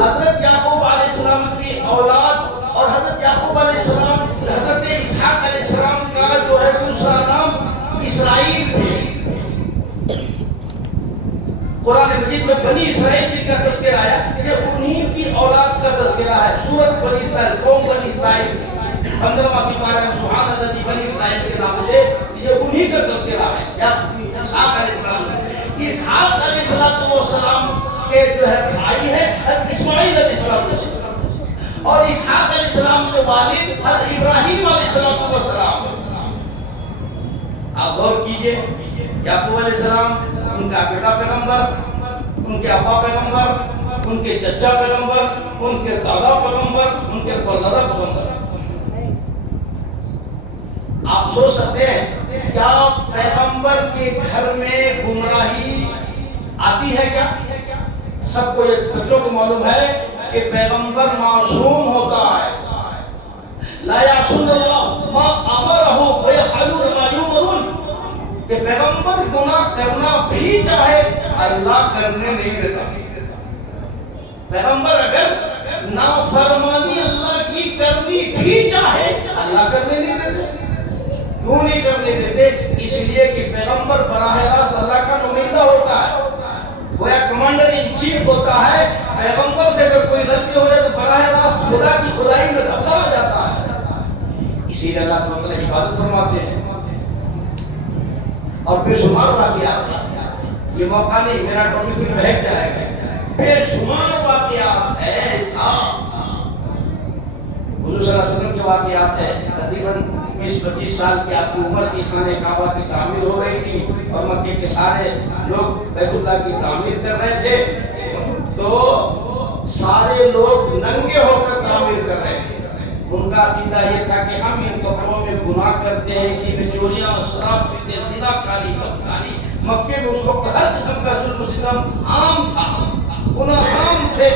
حضرت یعقوب علیہ السلام کی اولاد اور حضرت یعقوب علیہ السلام, حضرت اسحاق علیہ السلام کا جو ہے دوسرا نام اسرائیل بھی. قرآن مجید میں بنی اسرائیل کا تذکرہ آیا, یہ انہی کی اولاد کا تذکرہ ہے. سورۃ بنی اسرائیل, قوم بنی اسرائیل, 15واں سپارہ میں سبحان اللہ بنی اسرائیل کے نام سے یہ انہی کا تذکرہ ہے. یا اسحاق علیہ السلام, اسحاق علیہ السلام کے جو ہے بھائی ہے اسماعیل علیہ السلام, اور اسحاق علیہ السلام کے والد حضرت ابراہیم علیہ السلام. آپ غور کیجئے, یعقوب علیہ السلام ان کا بیٹا پیغمبر, ان کے ابا پیغمبر, ان کے چچا پیغمبر, ان کے دادا پیغمبر, ان کے پردادا پیغمبر. آپ سوچ سکتے ہیں کیا پیغمبر کے گھر میں گمراہی آتی ہے کیا؟ سب کو یہ بچوں کو معلوم ہے کہ پیغمبر معصوم ہوتا ہے. لا یعصون اللہ ما امرہ ویفعلون ما یؤمرون, کہ پیغمبر گناہ کرنا بھی چاہے اللہ کرنے نہیں دیتا. پیغمبر اگر نافرمانی اللہ کی کرنی بھی چاہے اللہ کرنے نہیں دیتے. کیوں نہیں کرنے دیتے؟ اس لیے کہ پیغمبر براہ راست اللہ کا نمائندہ ہوتا ہے, گویا کمانڈر ان چیف ہوتا ہے. پیغمبر سے اگر کوئی غلطی ہو جائے تو براہ راست خدا کی خدائی میں دھبلا ہو جاتا ہے. اسی لیے اللہ تعالیٰ حفاظت فرماتے ہیں. اور بے شمار واقعات ہیں, یہ موقع نہیں, میرا ٹاپک پھر بہت جائے گا. بے شمار واقعات ایسا حضور صلی اللہ علیہ وسلم کے واقعات ہے، تقریباً 20-25 سال کی آپ کی عمر کی خانہ کعبہ کی تعمیر ہو رہی تھی اور مکے کے سارے لوگ بیت اللہ کی تعمیر کر رہے تھے، تو سارے لوگ ننگے ہو کر تعمیر کر رہے تھے۔ ان کا عقیدہ یہ تھا کہ ہم ان کپڑوں میں گناہ کرتے ہیں، اسی میں چوریاں اور شراب پیتے، زنا کاری بدکاری، مکے میں اس وقت ہر قسم کا ظلم و ستم عام تھا، گناہ عام تھے،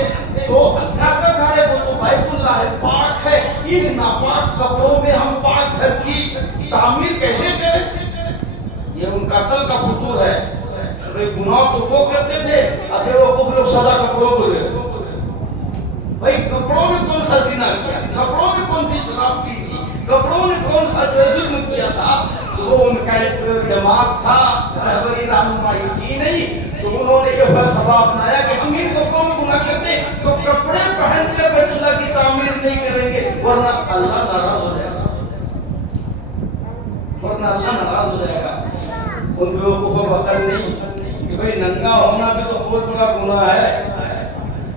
تو اللہ کا گھر ہے، وہ تو بیت اللہ ہے، پاک ہے، ان ناپاک کپڑوں میں ہم پاک گھر کی تعمیر کیسے کریں؟ یہ ان کا عقل کا فطور ہے۔ گناہ تو وہ کرتے تھے، اب وہ لوگ سزا کپڑوں کو لے بھائی کپڑوں نے کون سا زنا کیا، کپڑوں نے کون سی شراب پی تھی، کپڑوں نے کون سا ظلم کیا تھا؟ تو وہ ان کا ایک دماغ تھا، رہبری رہنمائی تھی نہیں، تو انہوں نے یہ فلسفہ اپنایا کہ ہم ان کپڑوں میں گناہ کرتے تو کپڑے پہن کے بیت اللہ کی تعمیر نہیں کریں گے، ورنہ اللہ ناراض ہو جائے گا، ورنہ اللہ ناراض ہو جائے گا۔ ان بیوقوفوں کو عقل نہیں کہ بھائی ننگا ہونا بھی تو بہت بڑا گناہ ہے۔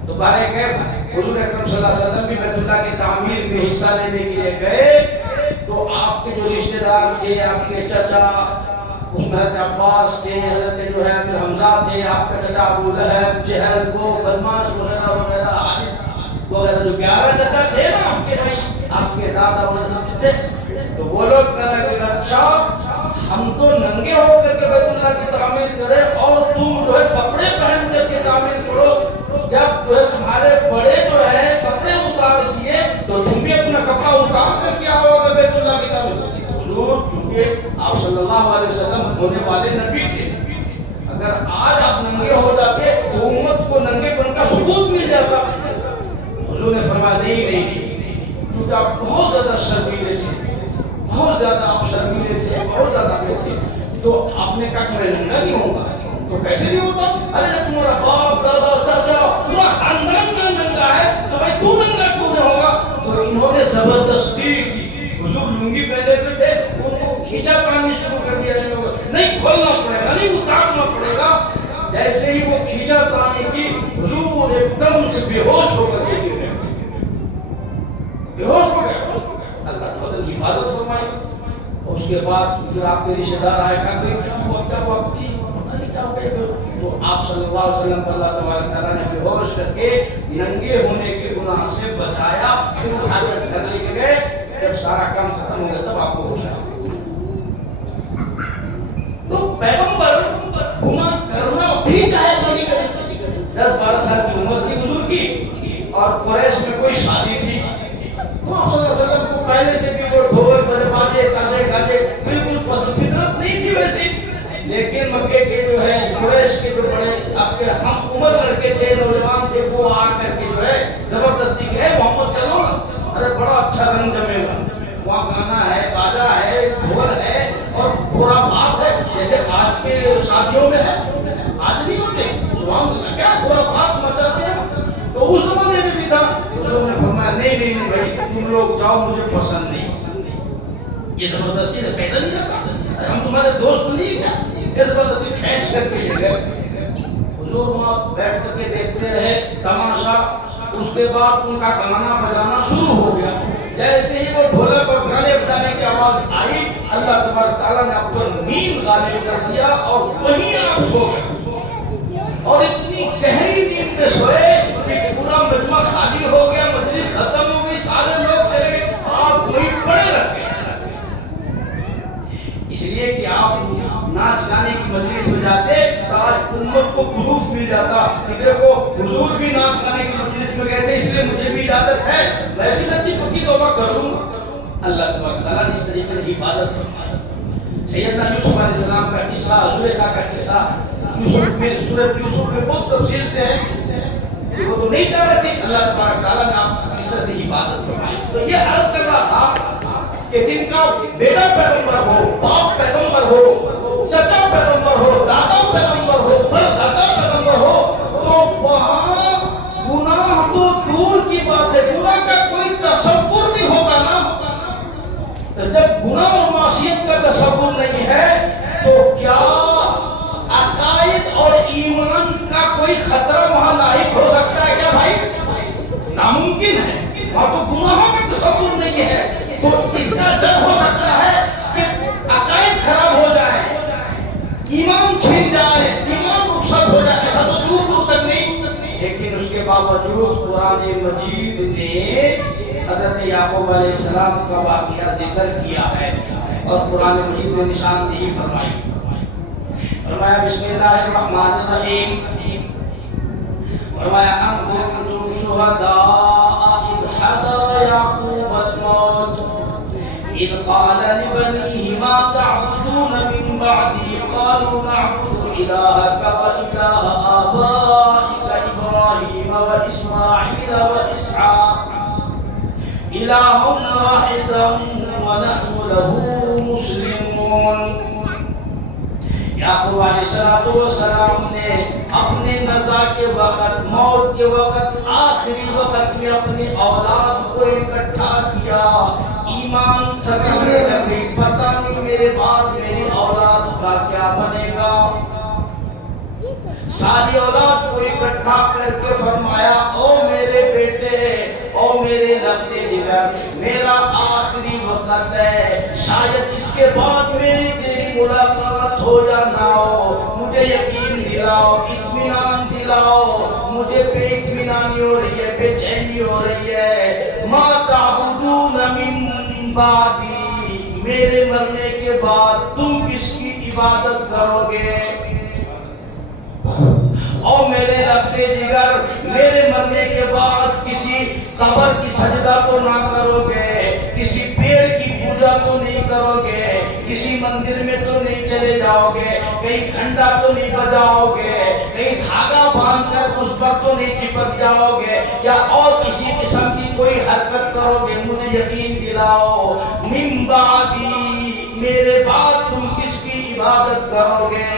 تو بارے کہ حضور اکرم صلی اللہ علیہ وسلم بھی بیت اللہ کی تعمیر میں حصہ لینے کے لیے گئے، تو آپ کے جو رشتہ دار تھے، آپ کے چچا اس میں حضرت عباس تھے، حضرت جو ہے حمزہ تھے، آپ کا چچا ابو لہب، جہل کو بدماش وغیرہ وغیرہ حارث وغیرہ، جو 11 چچا تھے نا آپ کے بھائی، آپ کے دادا وغیرہ سب تھے، تو وہ لوگ کہنے لگے اچھا ہم تو ننگے ہو کر کے بیت اللہ کی تعمیر کریں اور تم جو ہے کپڑے پہن کر کے تعمیر کرو، جب جو ہے تمہارے بڑے جو ہے کپڑے اتار دیے تو تم بھی اپنا کپڑا اتار کر کے آؤ گے بیت اللہ کی تعمیر۔ حضور چونکہ آپ صلی اللہ علیہ وسلم ہونے والے نبی تھے، اگر آج آپ ننگے ہو جاتے تو امت کو ننگے پن کا ثبوت مل جاتا۔ حضور نے فرمایا نہیں، چونکہ آپ بہت زیادہ شرمیلے تھے، بہت زیادہ آپ شرمیلے تھے، بہت زیادہ بے تھے، تو آپ نے کہا کہ میں ننگا نہیں ہوں گا، تو کیسے نہیں ہوتا؟ ارے جب تمہارا باپ دادا چاچا پورا خاندان ننگا ہے تو بھائی تو ننگا کیوں نہیں ہوگا؟ تو انہوں نے زبردستی کی، حضور لنگی پہنے ہوئے تھے، ان کو کھینچا پانی شروع کر دیا، نہیں کھولنا پڑے گا، نہیں اتارنا پڑے گا۔ جیسے ہی وہ کھینچا پانی کی، حضور ایک دم سے بے ہوش ہو کر گر گئے، بے ہوش ہو گئے۔ اللہ تعالیٰ کی حفاظت فرمائی۔ اس کے بعد پھر آپ کے رشتہ دار آئے، کہا کہ کیا ہوا پتہ نہیں کیا ہو گیا، تو آپ صلی اللہ علیہ وسلم کو اللہ تبارک تعالیٰ نے بے ہوش کر کے ننگے ہونے کے گناہ سے بچایا، پھر اٹھا کر گھر لے کے گئے، جب سارا کام ختم ہو گیا تب آپ کو ہوش آیا۔ تو پیغمبر گناہ کرنا بھی چاہے نہیں کرے، 10-12 سال کی عمر تھی حضور کی اور قریش میں کوئی شادی تھی، تو آپ صلی اللہ علیہ وسلم کو پہلے سے بھی وہ ڈھول بجے باجے تاشے گاجے بالکل پسند، فطرت نہیں تھی ویسی، لیکن مکے کے جو ہے قریش کے جو بڑے آپ کے ہم عمر لڑکے تھے، نوجوان تھے، وہ آ کر کے جو ہے زبردستی کہ محمد چلو نا، ارے بڑا اچھا رنگ جمے گا، وہاں گانا ہے، باجا ہے، ڈھول ہے اور خرافات ہے، جیسے آج کے شادیوں میں ہے، آج نہیں ہوتے، کیا خرافات مچاتے ہیں، تو اس زمانے میں بھی تھا۔ حضور نے فرمایا نہیں بھائی تم لوگ جاؤ، مجھے پسند نہیں، یہ زبردستی ہے، کیسا نہیں رکھا، ہم تمہارے دوست نہیں کیا، زبردستی کھینچ کر کے لے گئے۔ حضور وہاں بیٹھ کر کے دیکھتے رہے تماشا، اس کے بعد ان کا گانا بجانا شروع ہو گیا، جیسے ہی وہ ڈھولک اور گانے بجانے کی آواز آئی، اللہ تبارک تعالیٰ نے آپ پر نیند غالب کر دیا اور وہیں آپ سو گئے، اور اتنی گہری نیند میں سوئے کہ پورا مجمع خالی ہو گیا، مجلس ختم ہو گئی، سارے لوگ چلے گئے، آپ وہیں پڑے رہ گئے، اس لیے کہ آپ ناچ گانے کی مجلس میں جاتے تو آج امت کو پروف مل جاتا کہ دیکھو حضور بھی ناچ گانے کی مجلس میں گئے تھے، اس لیے مجھے بھی اجازت ہے، میں بھی سچی پکی توبہ کر لوں گا۔ اللہ تبارک تعالیٰ نے اس طریقے سے حفاظت فرمائی۔ سیدنا یوسف علیہ السلام کا قصہ، زلیخا کا قصہ یوسف میں، سورۃ یوسف میں بہت تفصیل سے ہے، کہ وہ تو نہیں چاہ رہے تھے، اللہ تبارک تعالیٰ نے آپ اس طرح سے حفاظت فرمائی۔ تو یہ عرض کر رہا تھا کہ جن کا بیٹا پیغمبر ہو، باپ پیغمبر ہو، چچا پیغمبر ہو، دادا پیغمبر ہو، پردادا پیغمبر ہو، تو وہاں گناہ تو دور کی بات ہے، گناہ کا کوئی تصور نہیں ہوتا نا۔ تو جب گناہ اور معصیت کا تصور نہیں ہے تو کیا عقائد اور ایمان کا کوئی خطرہ وہاں لاحق ہو سکتا ہے کیا بھائی؟ ناممکن ہے، وہاں تو گناہوں کا تصور چھن جائے، ایمان رخصت ہو جائے، ایسا تو دور دور تک نہیں، لیکن اس کے باوجود قرآن مجید نے حضرت یعقوب علیہ السلام کا واقعہ ذکر کیا ہے اور قرآن مجید میں نشاندہی فرمائی. فرمایا بسم اللہ الرحمن الرحیم، فرمایا ام کنتم شہداء اذ حضر یعقوب الموت اذ قال لبنیہ ما تعبدون من بعدی قالوا نعبد الہک وإلہ آبائک ابراہیم واسماعیل واسحاق الہ واحد ونحن له مسلمون. یعقوب علیہ السلام نے اپنے نزا کے وقت، موت کے وقت، آخری وقت میں اپنی اولاد کو اکٹھا کیا. ایمان سکنے لگے، پتہ نہیں میرے بعد میری اولاد کا کیا بنے گا. ساری اولاد کو اکٹھا کر کے فرمایا او میرے بیٹے، او میرے لفتے جگر، میرا آخری وقت ہے، شاید اس کے بعد میری تیری ملاقات ہو یا نہ ہو، مجھے یقین دلاؤ، اطمینان دلاؤ. مجھے بے اطمینانی ہو رہی ہے، بے چینی ہو رہی ہے. ما تعبدون من بعدی، میرے مرنے کے بعد تم کس کی عبادت کرو گے؟ او میرے رفتے جگر، میرے مرنے کے بعد کسی قبر کی سجدہ تو نہ کرو گے، کسی پیڑ کی پوجا تو نہیں کرو گے، کسی مندر میں تو نہیں چلے جاؤ گے، کہیں گھنٹا تو نہیں بجاؤ گے، کہیں دھاگا باندھ کر اس پر تو نہیں چپک جاؤ گے، یا اور کسی قسم کی کوئی حرکت کرو گے. مجھے یقین دلاؤ، من بعدی، میرے بعد تم کس کی عبادت کرو گے؟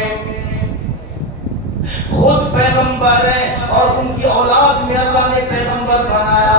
خود پیغمبر ہیں اور ان کی اولاد میں اللہ نے پیغمبر بنایا.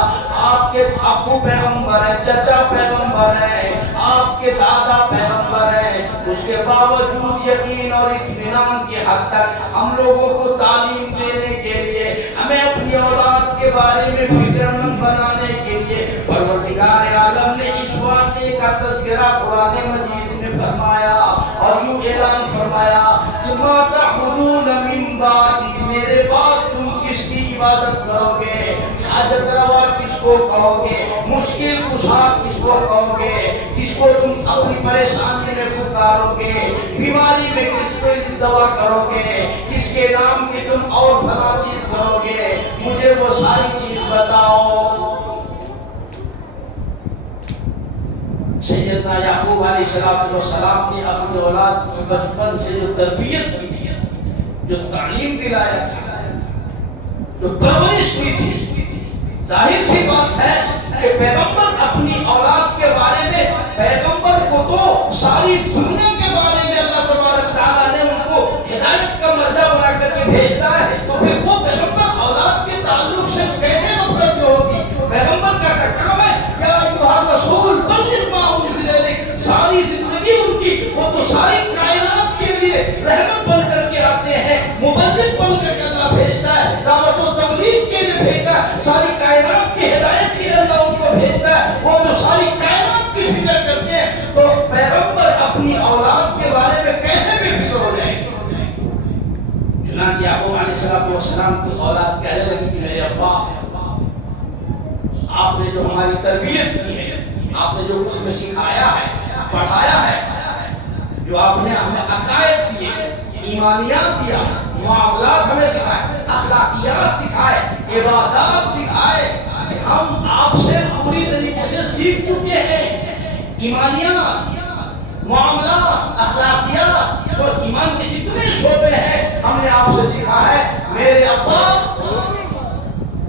آپ کے ابو پیغمبر ہیں، چچا پیغمبر ہیں، آپ کے دادا پیغمبر ہیں. اس کے باوجود یقین اور اطمینان کی حد تک ہم لوگوں کو تعلیم دینے کے لیے، ہمیں اپنی اولاد کے بارے میں فکر مند بنانے کے لیے پروردگار عالم نے اس واقعے کا تذکرہ قرآن مجید میں فرمایا اور یوں اعلان فرمایا کہ ما تعبدون من بعدی، میرے بعد تم کس کی عبادت کرو گے؟ حاجت روا کس کو کہو گے؟ مشکل کشا کس کو کہو گے؟ کس کو تم اپنی پریشانی میں پکارو گے؟ بیماری میں کس کو دوا کرو گے؟ کس کے نام کی تم اور فلاں چیز کرو گے؟ مجھے وہ ساری چیز بتاؤ. سیدنا یعقوب علیہ السلام نے اپنی اولاد کی بچپن سے جو تربیت کی تھی، جو تعلیم دلایا تھا، جو پرورش ہوئی تھی، ظاہر سی بات ہے کہ پیغمبر اپنی اولاد کے بارے میں، پیغمبر کو تو ساری دنیا کے بارے میں اللہ تبارک تعالیٰ نے ان کو ہدایت کا مرجع بنا کر کے بھیجتا ہے، تو پھر وہ پیغمبر اولاد کے تعلق سے کیسے غفلت میں ہوگی؟ پیغمبر کا کام ہے یا ایھا الرسول بلغ ما انزل الیک، ساری زندگی ان کی، وہ تو ساری کائنات کے لیے رحمت بن کر کے آتے ہیں، مبلغ بن کر کے اللہ بھیجتا ہے، دعوت و تبلیغ کے لیے بھیجتا ہے، ساری کائنات کی ہدایت کے لیے اللہ ان کو بھیجتا ہے، وہ تو ساری کائنات کی فکر کرتے ہیں. تو پیغمبر اپنی اولاد کے بارے میں کیسے بے فکر ہو جائیں؟ چنانچہ یعقوب علیہ السلام کی اولاد کہنے لگی کہ میرے ابا، آپ نے جو ہماری تربیت کی ہے، آپ نے جو کچھ ہمیں سکھایا ہے، پڑھایا ہے، جو آپ نے ہمیں عقائد دیے، ایمانیات دیا، معاملات ہمیں سکھائے، اخلاقیات سکھائے، عبادات سکھائے، ہم آپ سے پوری طریقے سے سیکھ چکے ہیں. ایمانیات، معاملات، اخلاقیات، جو ایمان کے جتنے شعبے ہیں ہم نے آپ سے سیکھا ہے. میرے ابا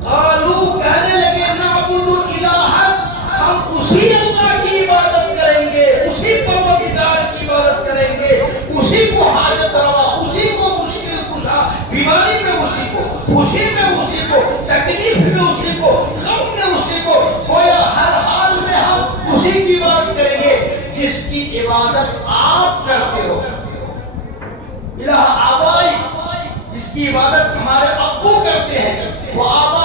قالو، کہنے لگے نعبد الہک، ہم اسی اللہ کی عبادت کریں گے، اسی پروردگار کی عبادت کریں گے، اسی کو حاجت روا، اسی کو مشکل کشا، بیماری میں اسی کو، خوشی میں اسی کو، تکلیف میں اسی کو، غم میں اسی کو، گویا ہر حال میں ہم اسی کی عبادت کریں گے جس کی عبادت آپ کرتے ہو. الہ آبائی، جس کی عبادت ہمارے ابو کرتے ہیں، وہ آبا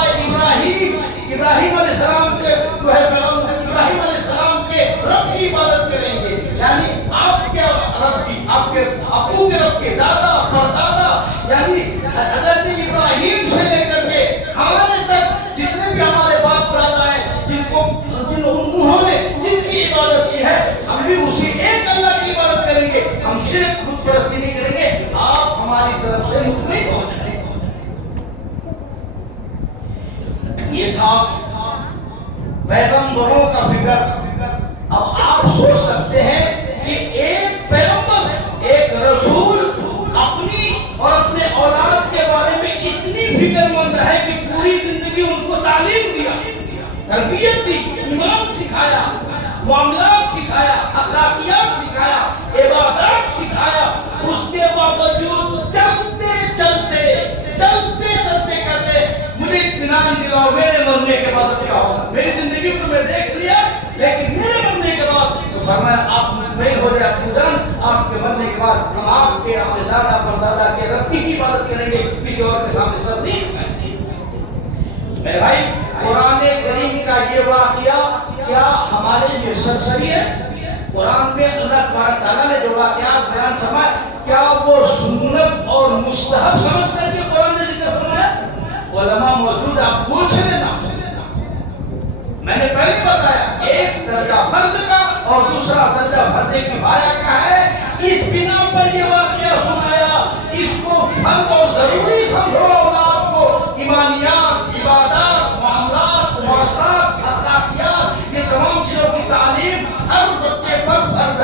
ابراہیم علیہ السلام کے جو ہے ابراہیم علیہ السلام کے رب کی عبادت کریں گے، یعنی آپ کے رب کی، آپ کے ابو کے رب کے دادا پردادا یعنی حضرت ابراہیم سے لے کر کے ہمارے تک جتنے بھی ہمارے باپ دادا ہیں انہوں نے جن کی عبادت کی ہے ہم بھی اسی ایک اللہ کی عبادت کریں گے. ہم شرک بت پرستی نہیں کریں گے. آپ ہماری طرف سے مطمئن ہو جائیں. یہ تھا پیغمبروں کا فکر. اب آپ سوچ سکتے ہیں کہ ایک پیغمبر ایک رسول اپنی اور اپنے اولاد کے بارے میں اتنی فکر مند ہے کہ پوری زندگی ان کو تعلیم دیا, تربیت دی, ایمان سکھایا, معاملات سکھایا, اخلاقیات سکھایا, عبادات سکھایا. اس کے باوجود چلتے کرتے مجھے اطمینان دلاؤ میرے مرنے کے بعد کیا ہوگا. میری زندگی میں تمہیں دیکھ لیا لیکن میرے مرنے کے بعد تو فرمایا آپ مطمئن ہو جائے ابو جان, آپ کے مرنے کے بعد ہم آپ کے اپنے دادا پردادا کے رب کی عبادت کریں گے, کسی اور کے سامنے سر نہیں جھکائیں گے. میرے بھائی قرآن کریم کا یہ واقعہ کیا ہمارے لیے سرسری ہے؟ قرآن میں اللہ تبارک تعالیٰ نے جو واقعات بیان فرمائے کیا وہ سنت اور مستحب سمجھ کر کے قرآن نے ذکر فرمایا؟ علماء موجود آپ پوچھ لینا. میں نے پہلے بتایا ایک درجہ فرض کا اور دوسرا درجہ فرض کفایہ کا ہے. اس بنا پر یہ واقعہ سنایا, اس کو فرض اور ضروری سمجھو. اولاد کو ایمانیات, عبادات, معاملات, معاشرات, اخلاقیات یہ تمام چیزوں کی تعلیم ہر بچے پر فرض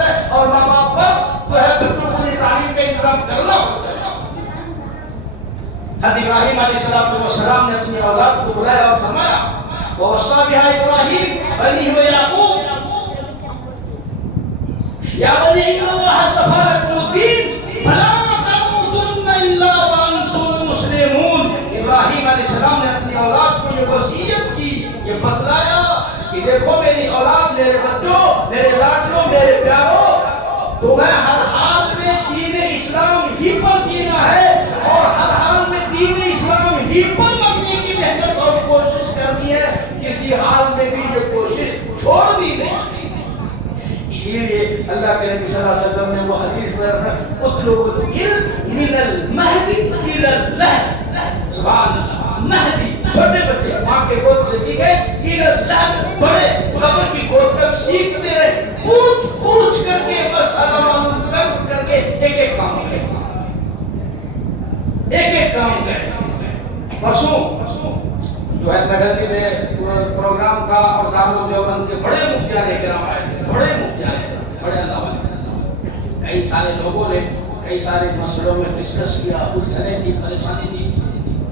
ہے اور ماں باپ پر جو ہے بچوں کو تعلیم کا انتظام کرنا ہوتا ہے. حضرت ابراہیم علیہ السلام نے اپنی اولاد کو بلایا اور فرمایا ووصى بها ابراہیم بنيه ويعقوب يا بني ان الله اصطفى لكم الدين فلا تموتن الا وانتم مسلمون. ابراہیم علیہ السلام نے اپنی اولاد کو یہ وصیت کی, یہ بتلایا کہ دیکھو میری اولاد, میرے بچوں, میرے لاڈلوں, میرے پیاروں, تمہیں ہر حال میں دین اسلام ہی پر جینا ہے اور ہر حال میں دین اسلام ہی پر مرنے کی محنت اور کوشش کرنی ہے. کسی حال میں بھی یہ کوشش چھوڑنی نہیں. اسی لیے اللہ کے نبی صلی اللہ علیہ وسلم نے وہ حدیث میں رکھا اطلب العلم من المہد الى اللحد. سبحان اللہ. مہدی چھوٹے بچے ماں کے گود سے سیکھے, الى اللحد بڑے قبر کی گود تک سیکھتے رہے, پوچھ کر کے مسئلہ معلوم کر کے ایک کام کرے, ایک کام کرے. پرسوں جو ہے میڈل میں پروگرام تھا اور دارالعلوم دیوبند کے بڑے مفتیان کرام آئے تھے, بڑے اللہ والے. کئی سارے لوگوں نے کئی سارے مسئلوں میں ڈسکس کیا, الجھنیں تھی, پریشانی تھی.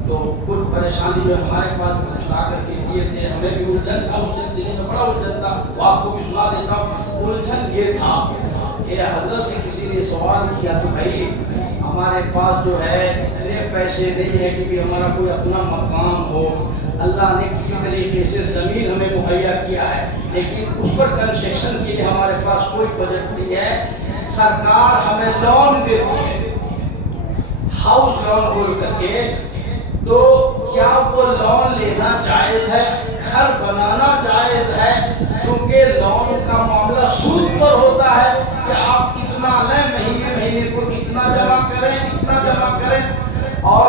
تو کچھ پریشانی جو ہمارے پاس کچھ لا کر کے دیے تھے, ہمیں بھی الجھن تھا اس سلسلے میں, بڑا الجھن تھا, وہ آپ کو بھی سنا دیتا ہوں. الجھن یہ تھا کہ حضرت سے کسی نے سوال کیا کہ بھائی ہمارے پاس جو ہے اتنے پیسے نہیں ہے کہ ہمارا کوئی اپنا مکان ہو. اللہ نے کسی طریقے سے زمین ہمیں مہیا کیا ہے لیکن اس پر کنسیشن کے لیے ہمارے پاس کوئی بجٹ نہیں ہے. سرکار ہمیں لون دیتی ہے, ہاؤس لون بول کر کے, تو کیا وہ لون لینا جائز ہے, گھر بنانا جائز ہے؟ چونکہ لون کا معاملہ سود پر ہوتا ہے کہ آپ اتنا لیں, مہینے کو اتنا جمع کریں. اور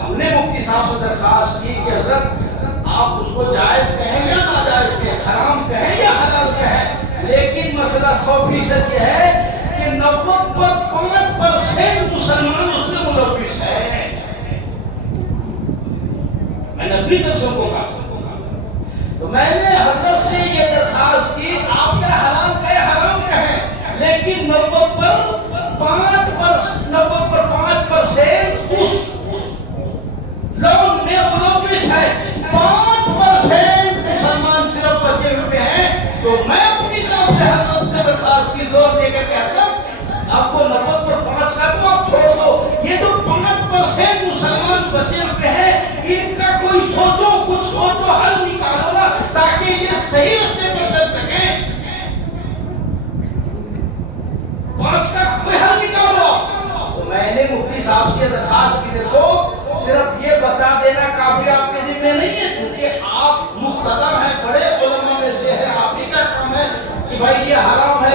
ہم نے مفتی صاحب سے درخواست کی کہ حضرت آپ اس کو جائز کہیں یا ناجائز کہیں, حرام کہیں یا حلال کہیں, لیکن مسئلہ 100% یہ ہے کہ 90% مسلمان اس میں ملوث ہے. میں نے اپنی طرف سے ان کو کہا, تو میں نے حضرت سے یہ درخواست کی آپ چاہے حلال کہیں حرام کہیں لیکن 90% اس لون میں ملوث ہے, 5% مسلمان صرف بچے ہوئے ہیں. تو میں اپنی طرف سے حضرت سے درخواست کی, زور دے کر کہ حضرت آپ کو 90% کا تو آپ چھوڑ دو, یہ جو 5% مسلمان بچے ہوئے ہیں ان کا کوئی کچھ سوچو, حل نکالو نا تاکہ یہ صحیح راستے پر چل سکیں. 5 کا کوئی حل نکالو. تو میں نے مفتی صاحب سے درخواست کی, دیکھو صرف یہ بتا دینا کافی آپ کے ذمہ نہیں ہے, چونکہ آپ مقتدر ہیں, بڑے علماء میں سے ہیں, آپ ہی کا کام ہے کہ بھائی یہ حرام ہے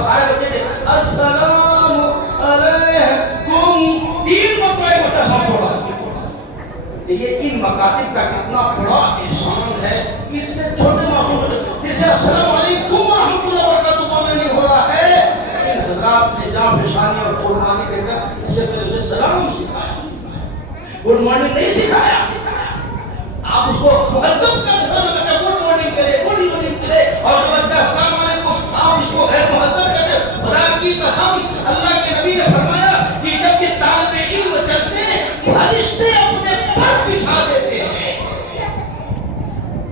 اور سارے بچے تھے السلام علیکم 3 مرتبہ بچہ ساتھ ہوگا. یہ ان مکاتب کا کتنا بڑا احسان ہے کہ اتنے چھوٹے معصوم جسے السلام علیکم ورحمۃ اللہ وبرکاتہ بولنے نہیں ہو رہا ہے. ان حضرات نے جہاں فشانی اور قربانی دے کر اسے پہلے اسے سلام سکھایا, گڈ مارننگ نہیں سکھایا. آپ اس کو مہذب کر دو, بچہ گڈ مارننگ کرے, گڈ ایوننگ کرے, اور جو بچہ السلام علیکم آپ اس کو غیر مہذب کر دے. خدا کی قسم اللہ کے نبی نے فرمایا کہ جب یہ طالب علم چلتے ہیں فرشتے اپنے پر بچھا دیتے ہیں,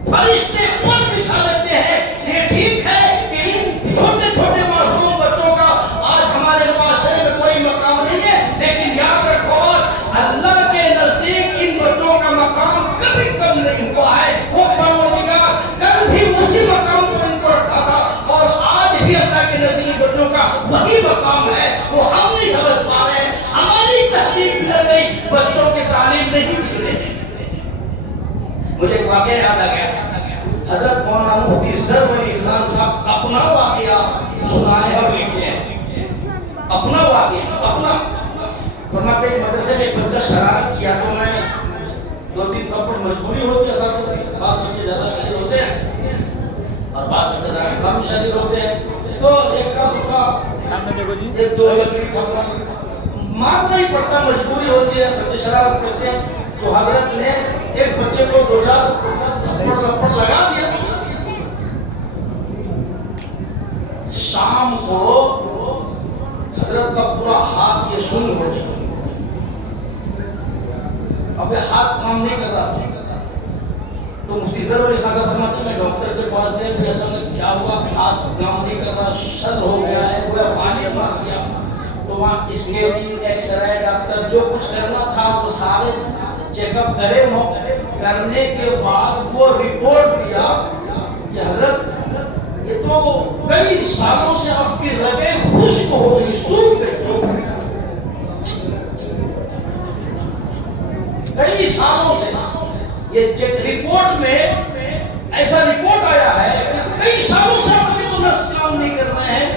فرشتے پر بچھا دیتے ہیں. یہ ٹھیک ہے کہ ان چھوٹے چھوٹے معصوم بچوں کا آج ہمارے معاشرے میں کوئی مقام نہیں ہے, لیکن یاد رکھو اللہ کے نزدیک ان بچوں کا مقام کبھی کم نہیں ہوا ہے. وہ پروردگار کل بھی اسی مقام پر ان کو رکھا تھا اور آج بھی اللہ کے نزدیک بچوں کا وہی مقام ہے. وہ ہم نہیں سمجھ پا رہے ہیں, ہماری تحقیق بگڑ گئی, بچوں کی تعلیم نہیں بگڑے. مجھے ایک واقعہ یاد آ گیا. حضرت مولانا مفتی ظفر علی خان صاحب اپنا واقعہ سنائے اور لکھے ہیں. اپنا واقعہ اپنا فرماتے ہیں مدرسے میں ایک بچہ شرارت کیا تو میں 2-3 تھپڑ مجبوری ہوتی ہے صاحب. بعض بچے زیادہ شدید ہوتے ہیں اور بعض بچے ذرا کم شدید ہوتے ہیں, تو ایک کا دکھا ایک دو لکڑی تھپڑ مارنا ہی پڑتا, مجبوری ہوتی ہے, بچے شرارت کرتے ہیں. تو حضرت نے ایک بچے کو 2-4 تھپڑ لگا دیا. شام کو حضرت کا پورا ہاتھ یہ سن ہو گیا, اب یہ ہاتھ کام نہیں کر رہا تھا. تو مفتی ظفر علی خان صاحب فرماتے ہیں میں ڈاکٹر کے پاس گئے, پھر اچانک کیا ہوا, ہاتھ کام نہیں کر رہا, شل ہو گیا ہے, وہ پانی مار گیا. تو وہاں اسکیلنگ, ایکس رے, ڈاکٹر جو کچھ کرنا تھا وہ سارے چیک اپ کرے. کرنے کے بعد وہ رپورٹ دیا کہ حضرت یہ تو کئی سالوں سے آپ کی رگیں خشک ہو گئی, سوکھ گئی. کئی سالوں سے یہ رپورٹ میں ایسا رپورٹ آیا ہے کہ کئی سالوں سے آپ کے وہ نس کام نہیں کر رہے ہیں,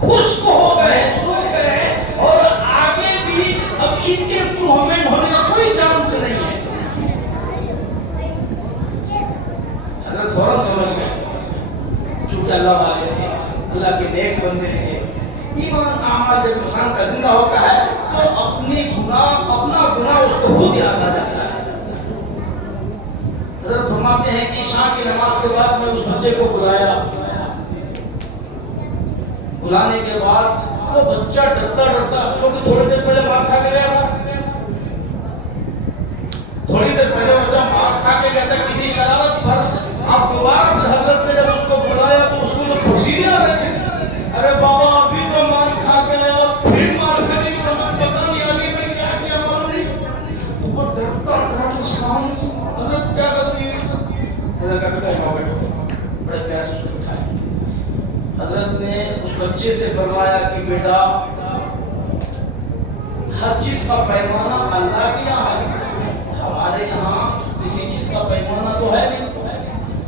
خشک ہو گئے, سوکھ گئے, اور آگے بھی اب ان کے امپروومنٹ ہونے کا کوئی چانس نہیں ہے. حضرت فوراً سمجھ گئے, چونکہ اللہ والے تھے, اللہ کے نیک بندے تھے. ایمان اعمال جب انسان کا زندہ ہوتا ہے تو اپنا گناہ اس کو خود یاد آ جاتا ہے. حضرت فرماتے ہیں کہ عشاء کی نماز کے بعد میں اس بچے کو بلایا. بلانے کے بعد وہ بچہ ڈرتا کیونکہ تھوڑی دیر پہلے مار کھا کے گیا تھا, تھوڑی دیر پہلے بچہ مار کھا کے گیا تھا کسی شرارت پر. اب دوبارہ حضرت نے جب اس کو بلایا تو اس کو جو خوشی آ رہے تھے, ارے بابا ابھی تو مار کھا گیا, پھر مار کھانے کی پتہ نہیں ابھی میں کیا معلوم نہیں. تو وہ ڈرتا سلام حضرت کیا غلطی ہوئی. حضرت کا بیٹا بڑے پیار سے اس کو بٹھایا. حضرت نے اس بچے سے فرمایا کہ بیٹا ہر چیز کا پیمانہ اللہ کے یہاں ہے, ہمارے یہاں کسی چیز کا پیمانہ تو ہے نہیں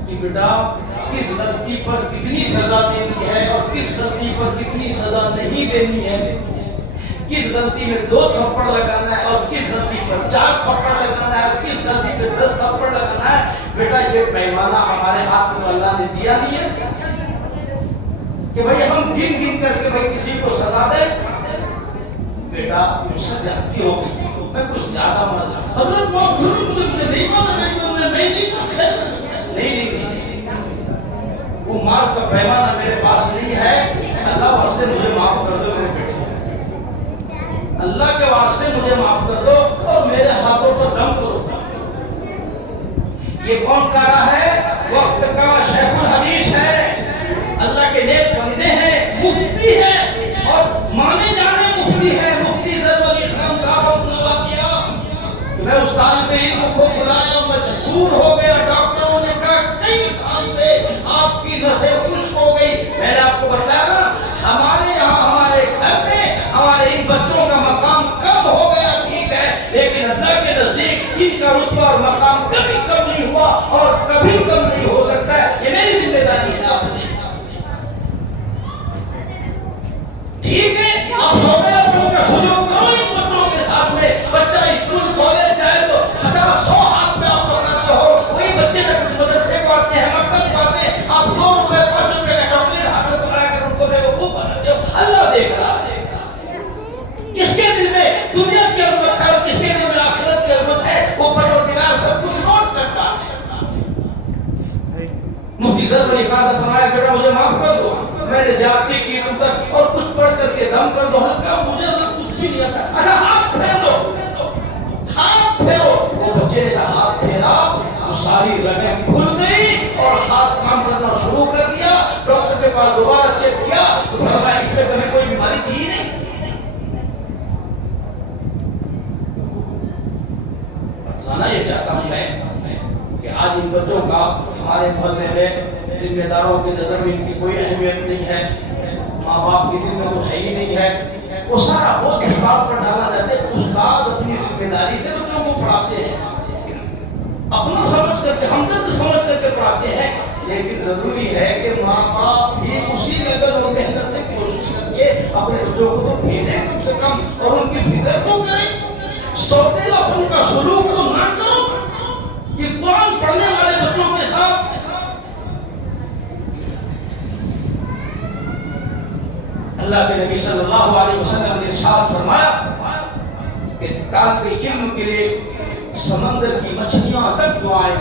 کہ بیٹا کس غلطی پر کتنی سزا دینی ہے اور کس غلطی پر کتنی سزا نہیں دینی ہے, کس غلطی میں 2 تھپڑ لگانا ہے اور کس غلطی پر 4 تھپڑ لگانا ہے اور کس غلطی پہ 10 تھپڑ لگانا ہے. بیٹا یہ پیمانہ ہمارے ہاتھ میں اللہ نے دیا نہیں ہے کہ بھئی ہم گن کر کے بھئی کسی کو سزا دیں. بیٹا مجھ سے زیادتی ہو گئی, میں کچھ زیادہ مر حضرت معاف کرو, مجھے نہیں مانا نہیں, وہ مار کا پیمانہ میرے پاس نہیں ہے. اللہ واسطے مجھے معاف کر دو میرے بیٹے, اللہ کے واسطے مجھے معاف کر دو اور میرے ہاتھوں پر دم کرو. یہ کون کہہ رہا ہے؟ وقت کا شیخ الحدیث ہے, اللہ کے نیک بندے ہیں, مفتی ہے اور مانے جانے مفتی ہے. مفتی ظفر علی خان صاحب نے واقعہ میں اس طالب علم کو بلایا, مجبور ہو گیا. ڈاکٹروں نے کہا کئی سال سے آپ کی نسیں خشک ہو گئی. میں نے آپ کو بتایا نا ہمارے یہاں ہمارے گھر میں ہمارے ان بچوں کا مقام کم ہو گیا, ٹھیک ہے, لیکن اللہ کے نزدیک ان کا رتبہ اور مقام کبھی کم نہیں ہوا اور کبھی کم نہیں ہو سکتا ہے. یہ میری ذمہ داری دیکھ رہا ہے؟ کس کے دل میں دنیا کی عظمت ہے اور کس کے دل میں آخرت کی عظمت ہے؟ وہ پروردگار سب کچھ نوٹ کرتا ہے۔ مفتی زید علی خان نے فرمایا بیٹا مجھے معاف کر دو، میں نے زیادتی کی تم تک اور کچھ پڑھ کر کے دم کر دو، ہلکا مجھے تو کچھ بھی نہیں آتا۔ اچھا ہاتھ پھیر دو، ہاتھ پھیرو۔ وہ بچے نے ایسا ہاتھ پھیرا تو ساری رگیں کھل گئی اور ہاتھ کام کرنا شروع کر دیا۔ ڈاکٹر کے پاس دوبارہ چیک کیا تو فرمایا اس میں کبھی کوئی بیماری تھی ہی نہیں۔ بتلانا یہ چاہتا ہوں میں کہ آج ان بچوں کا ہمارے محلے میں ذمہ داروں کی نظر میں ان کی کوئی اہمیت نہیں ہے، ماں باپ کے دل میں تو ہے ہی نہیں ہے۔ وہ سارا بوجھ استاد پر ڈالا جاتا ہے۔ استاد اپنی ذمہ داری سے بچوں کو پڑھاتے ہیں، اپنا سمجھ کر کے ہمدرد سمجھ کر کے پڑھاتے ہیں، لیکن ضروری ہے کہ ماں باپ بھی اسی لگن اور محنت سے کوشش کر کے اپنے بچوں کو تو بھیجیں کم سے کم اور ان کی فکر تو کریں۔ سوتیلا پن کا سلوک تو نہ کرو۔ یہ قرآن پڑھنے والے بچوں کے ساتھ اللہ کے نبی صلی اللہ علیہ وسلم نے ارشاد فرمایا کہ طالب علم کے لیے سمندر کی مچھلیاں تک دعائیں،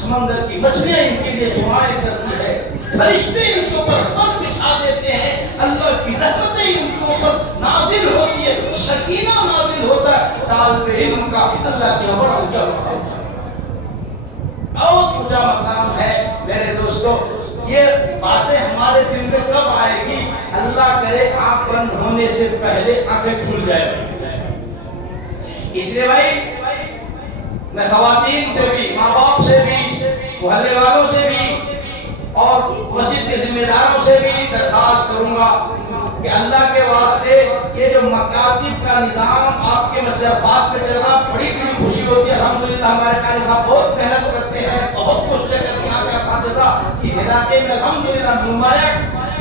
سمندر کی مچھلیاں ان کے لیے دعائیں کرتی ہے، فرشتے ان کے اوپر پر بچھا دیتے ہیں، اللہ کی رحمتیں ان کے اوپر نازل ہوتی ہے، سکینہ نازل ہوتا ہے۔ طالب علم کا اللہ کے بڑا اونچا مقام ہے، بہت اونچا مقام ہے۔ میرے دوستو یہ باتیں ہمارے دل میں کب آئے گی؟ اللہ کرے آنکھ بند ہونے سے پہلے آنکھیں کھل جائے۔ اس لیے بھائی میں خواتین سے بھی، ماں باپ سے بھی، محلے والوں سے بھی اور مسجد کے ذمہ داروں سے بھی درخواست کروں گا کہ اللہ کے واسطے یہ جو مکاتب کا نظام آپ کے مسجد میں چل رہا، بڑی دلی خوشی ہوتی ہے۔ الحمدللہ ہمارے قاری صاحب بہت محنت کرتے ہیں، بہت کوشش کرتے ہیں، یہاں کا اساتذہ اس علاقے میں الحمدللہ نمایاں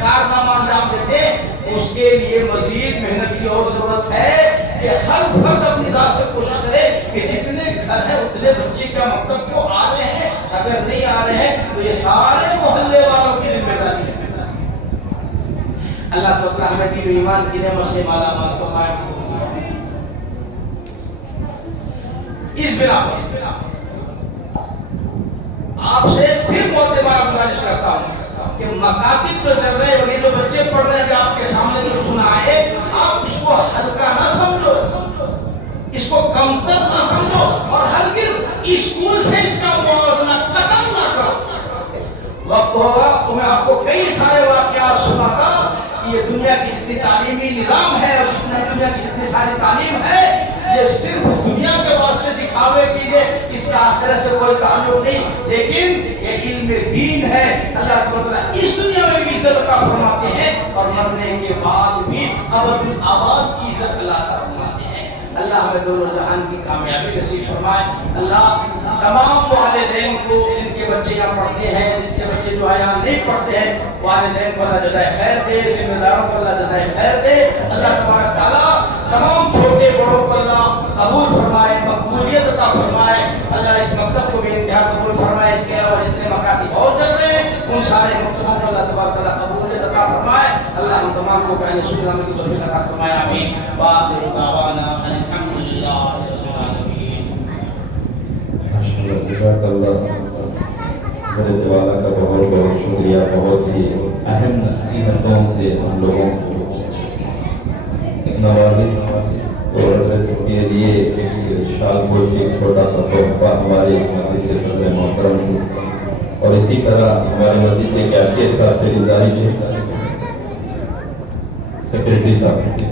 کارنامہ انجام دیتے ہیں۔ اس کے لیے مزید محنت کی اور ضرورت ہے کہ ہر فرد اپنی ذات سے کوشش کرے کہ جتنے گھر ہیں اتنے بچے کیا مکتب کو آ رہے ہیں، اگر نہیں آ رہے ہیں تو یہ سارے محلے والوں کی ذمہ داری ہے۔ اللہ تعالیٰ ہمیں دین و ایمان کی نعمت سے مالا مال فرمائے۔ اس بنا پر آپ سے پھر بہت بار گزارش کرتا ہوں کہ مکاتب جو چل رہے ہیں اور یہ جو بچے پڑھ رہے ہیں جو آپ کے سامنے جو سنا ہے، آپ اس کو ہلکا نہ سمجھو، اس کو کمتر نہ سمجھو اور ہرگز اسکول سے اس کا موازنہ قطعاً نہ کرو۔ وقت ہوگا تو میں آپ کو کئی سارے واقعات سناتا کہ یہ دنیا کی جتنی تعلیمی نظام ہے اور جتنا دنیا کی جتنی ساری تعلیم ہے، یہ صرف دنیا کے واسطے دکھاوے کی ہے، اس کا آخرت سے کوئی تعلق نہیں، لیکن یہ علم دین ہے۔ اللہ تعالیٰ اس دنیا میں بھی عزت عطا فرماتے ہیں اور مرنے کے بعد بھی ابد الآباد کی عزت عطا فرماتے ہیں۔ اللہ ہمیں دونوں جہان کی کامیابی نصیب فرمائے۔ اللہ تمام والدین کو جن کے بچے یہاں پڑھتے ہیں، جن کے بچے جو یہاں نہیں پڑھتے ہیں، والدین کو اللہ جزائے خیر دے، ذمہ داروں کو اللہ جزائے خیر دے۔ اللہ تبارک تعالیٰ تمام چھوٹے بڑوں کو اللہ قبول فرمائے، مقبولیت عطا فرمائے۔ اللہ اس مکتب کو بھی انتہا قبول فرمائے۔ اس کے علاوہ جتنے مکاتب اور چل رہے ہیں ان سارے مکتبوں کو اللہ تبارک تعالیٰ قبولیت عطا فرمائے۔ اللہ ہم تمام کو پہلے سننے کی توفیق عطا فرمائے، آمین۔ وآخر دعوانا ان الحمد للہ رب العالمین۔ جزاک اللہ حضرت والا کا بہت بہت شکریہ، بہت ہی اہم نصیحتوں سے ہم لوگوں کو نوازی اور حضرت کے لیے ارشاد کو ایک چھوٹا سا تحفہ ہمارے اس مسجد کے صدر محترم سے، اور اسی طرح ہمارے مسجد کے کیفیت صاحب سے گزارش ہے، سیکریٹری صاحب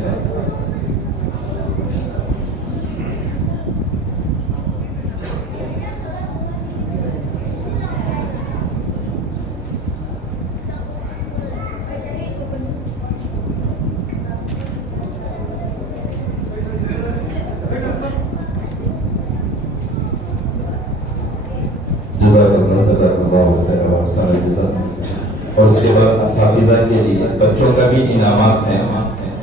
اور اس کے بعد اساتذہ کے لیے بچوں کا بھی انعامات ہیں۔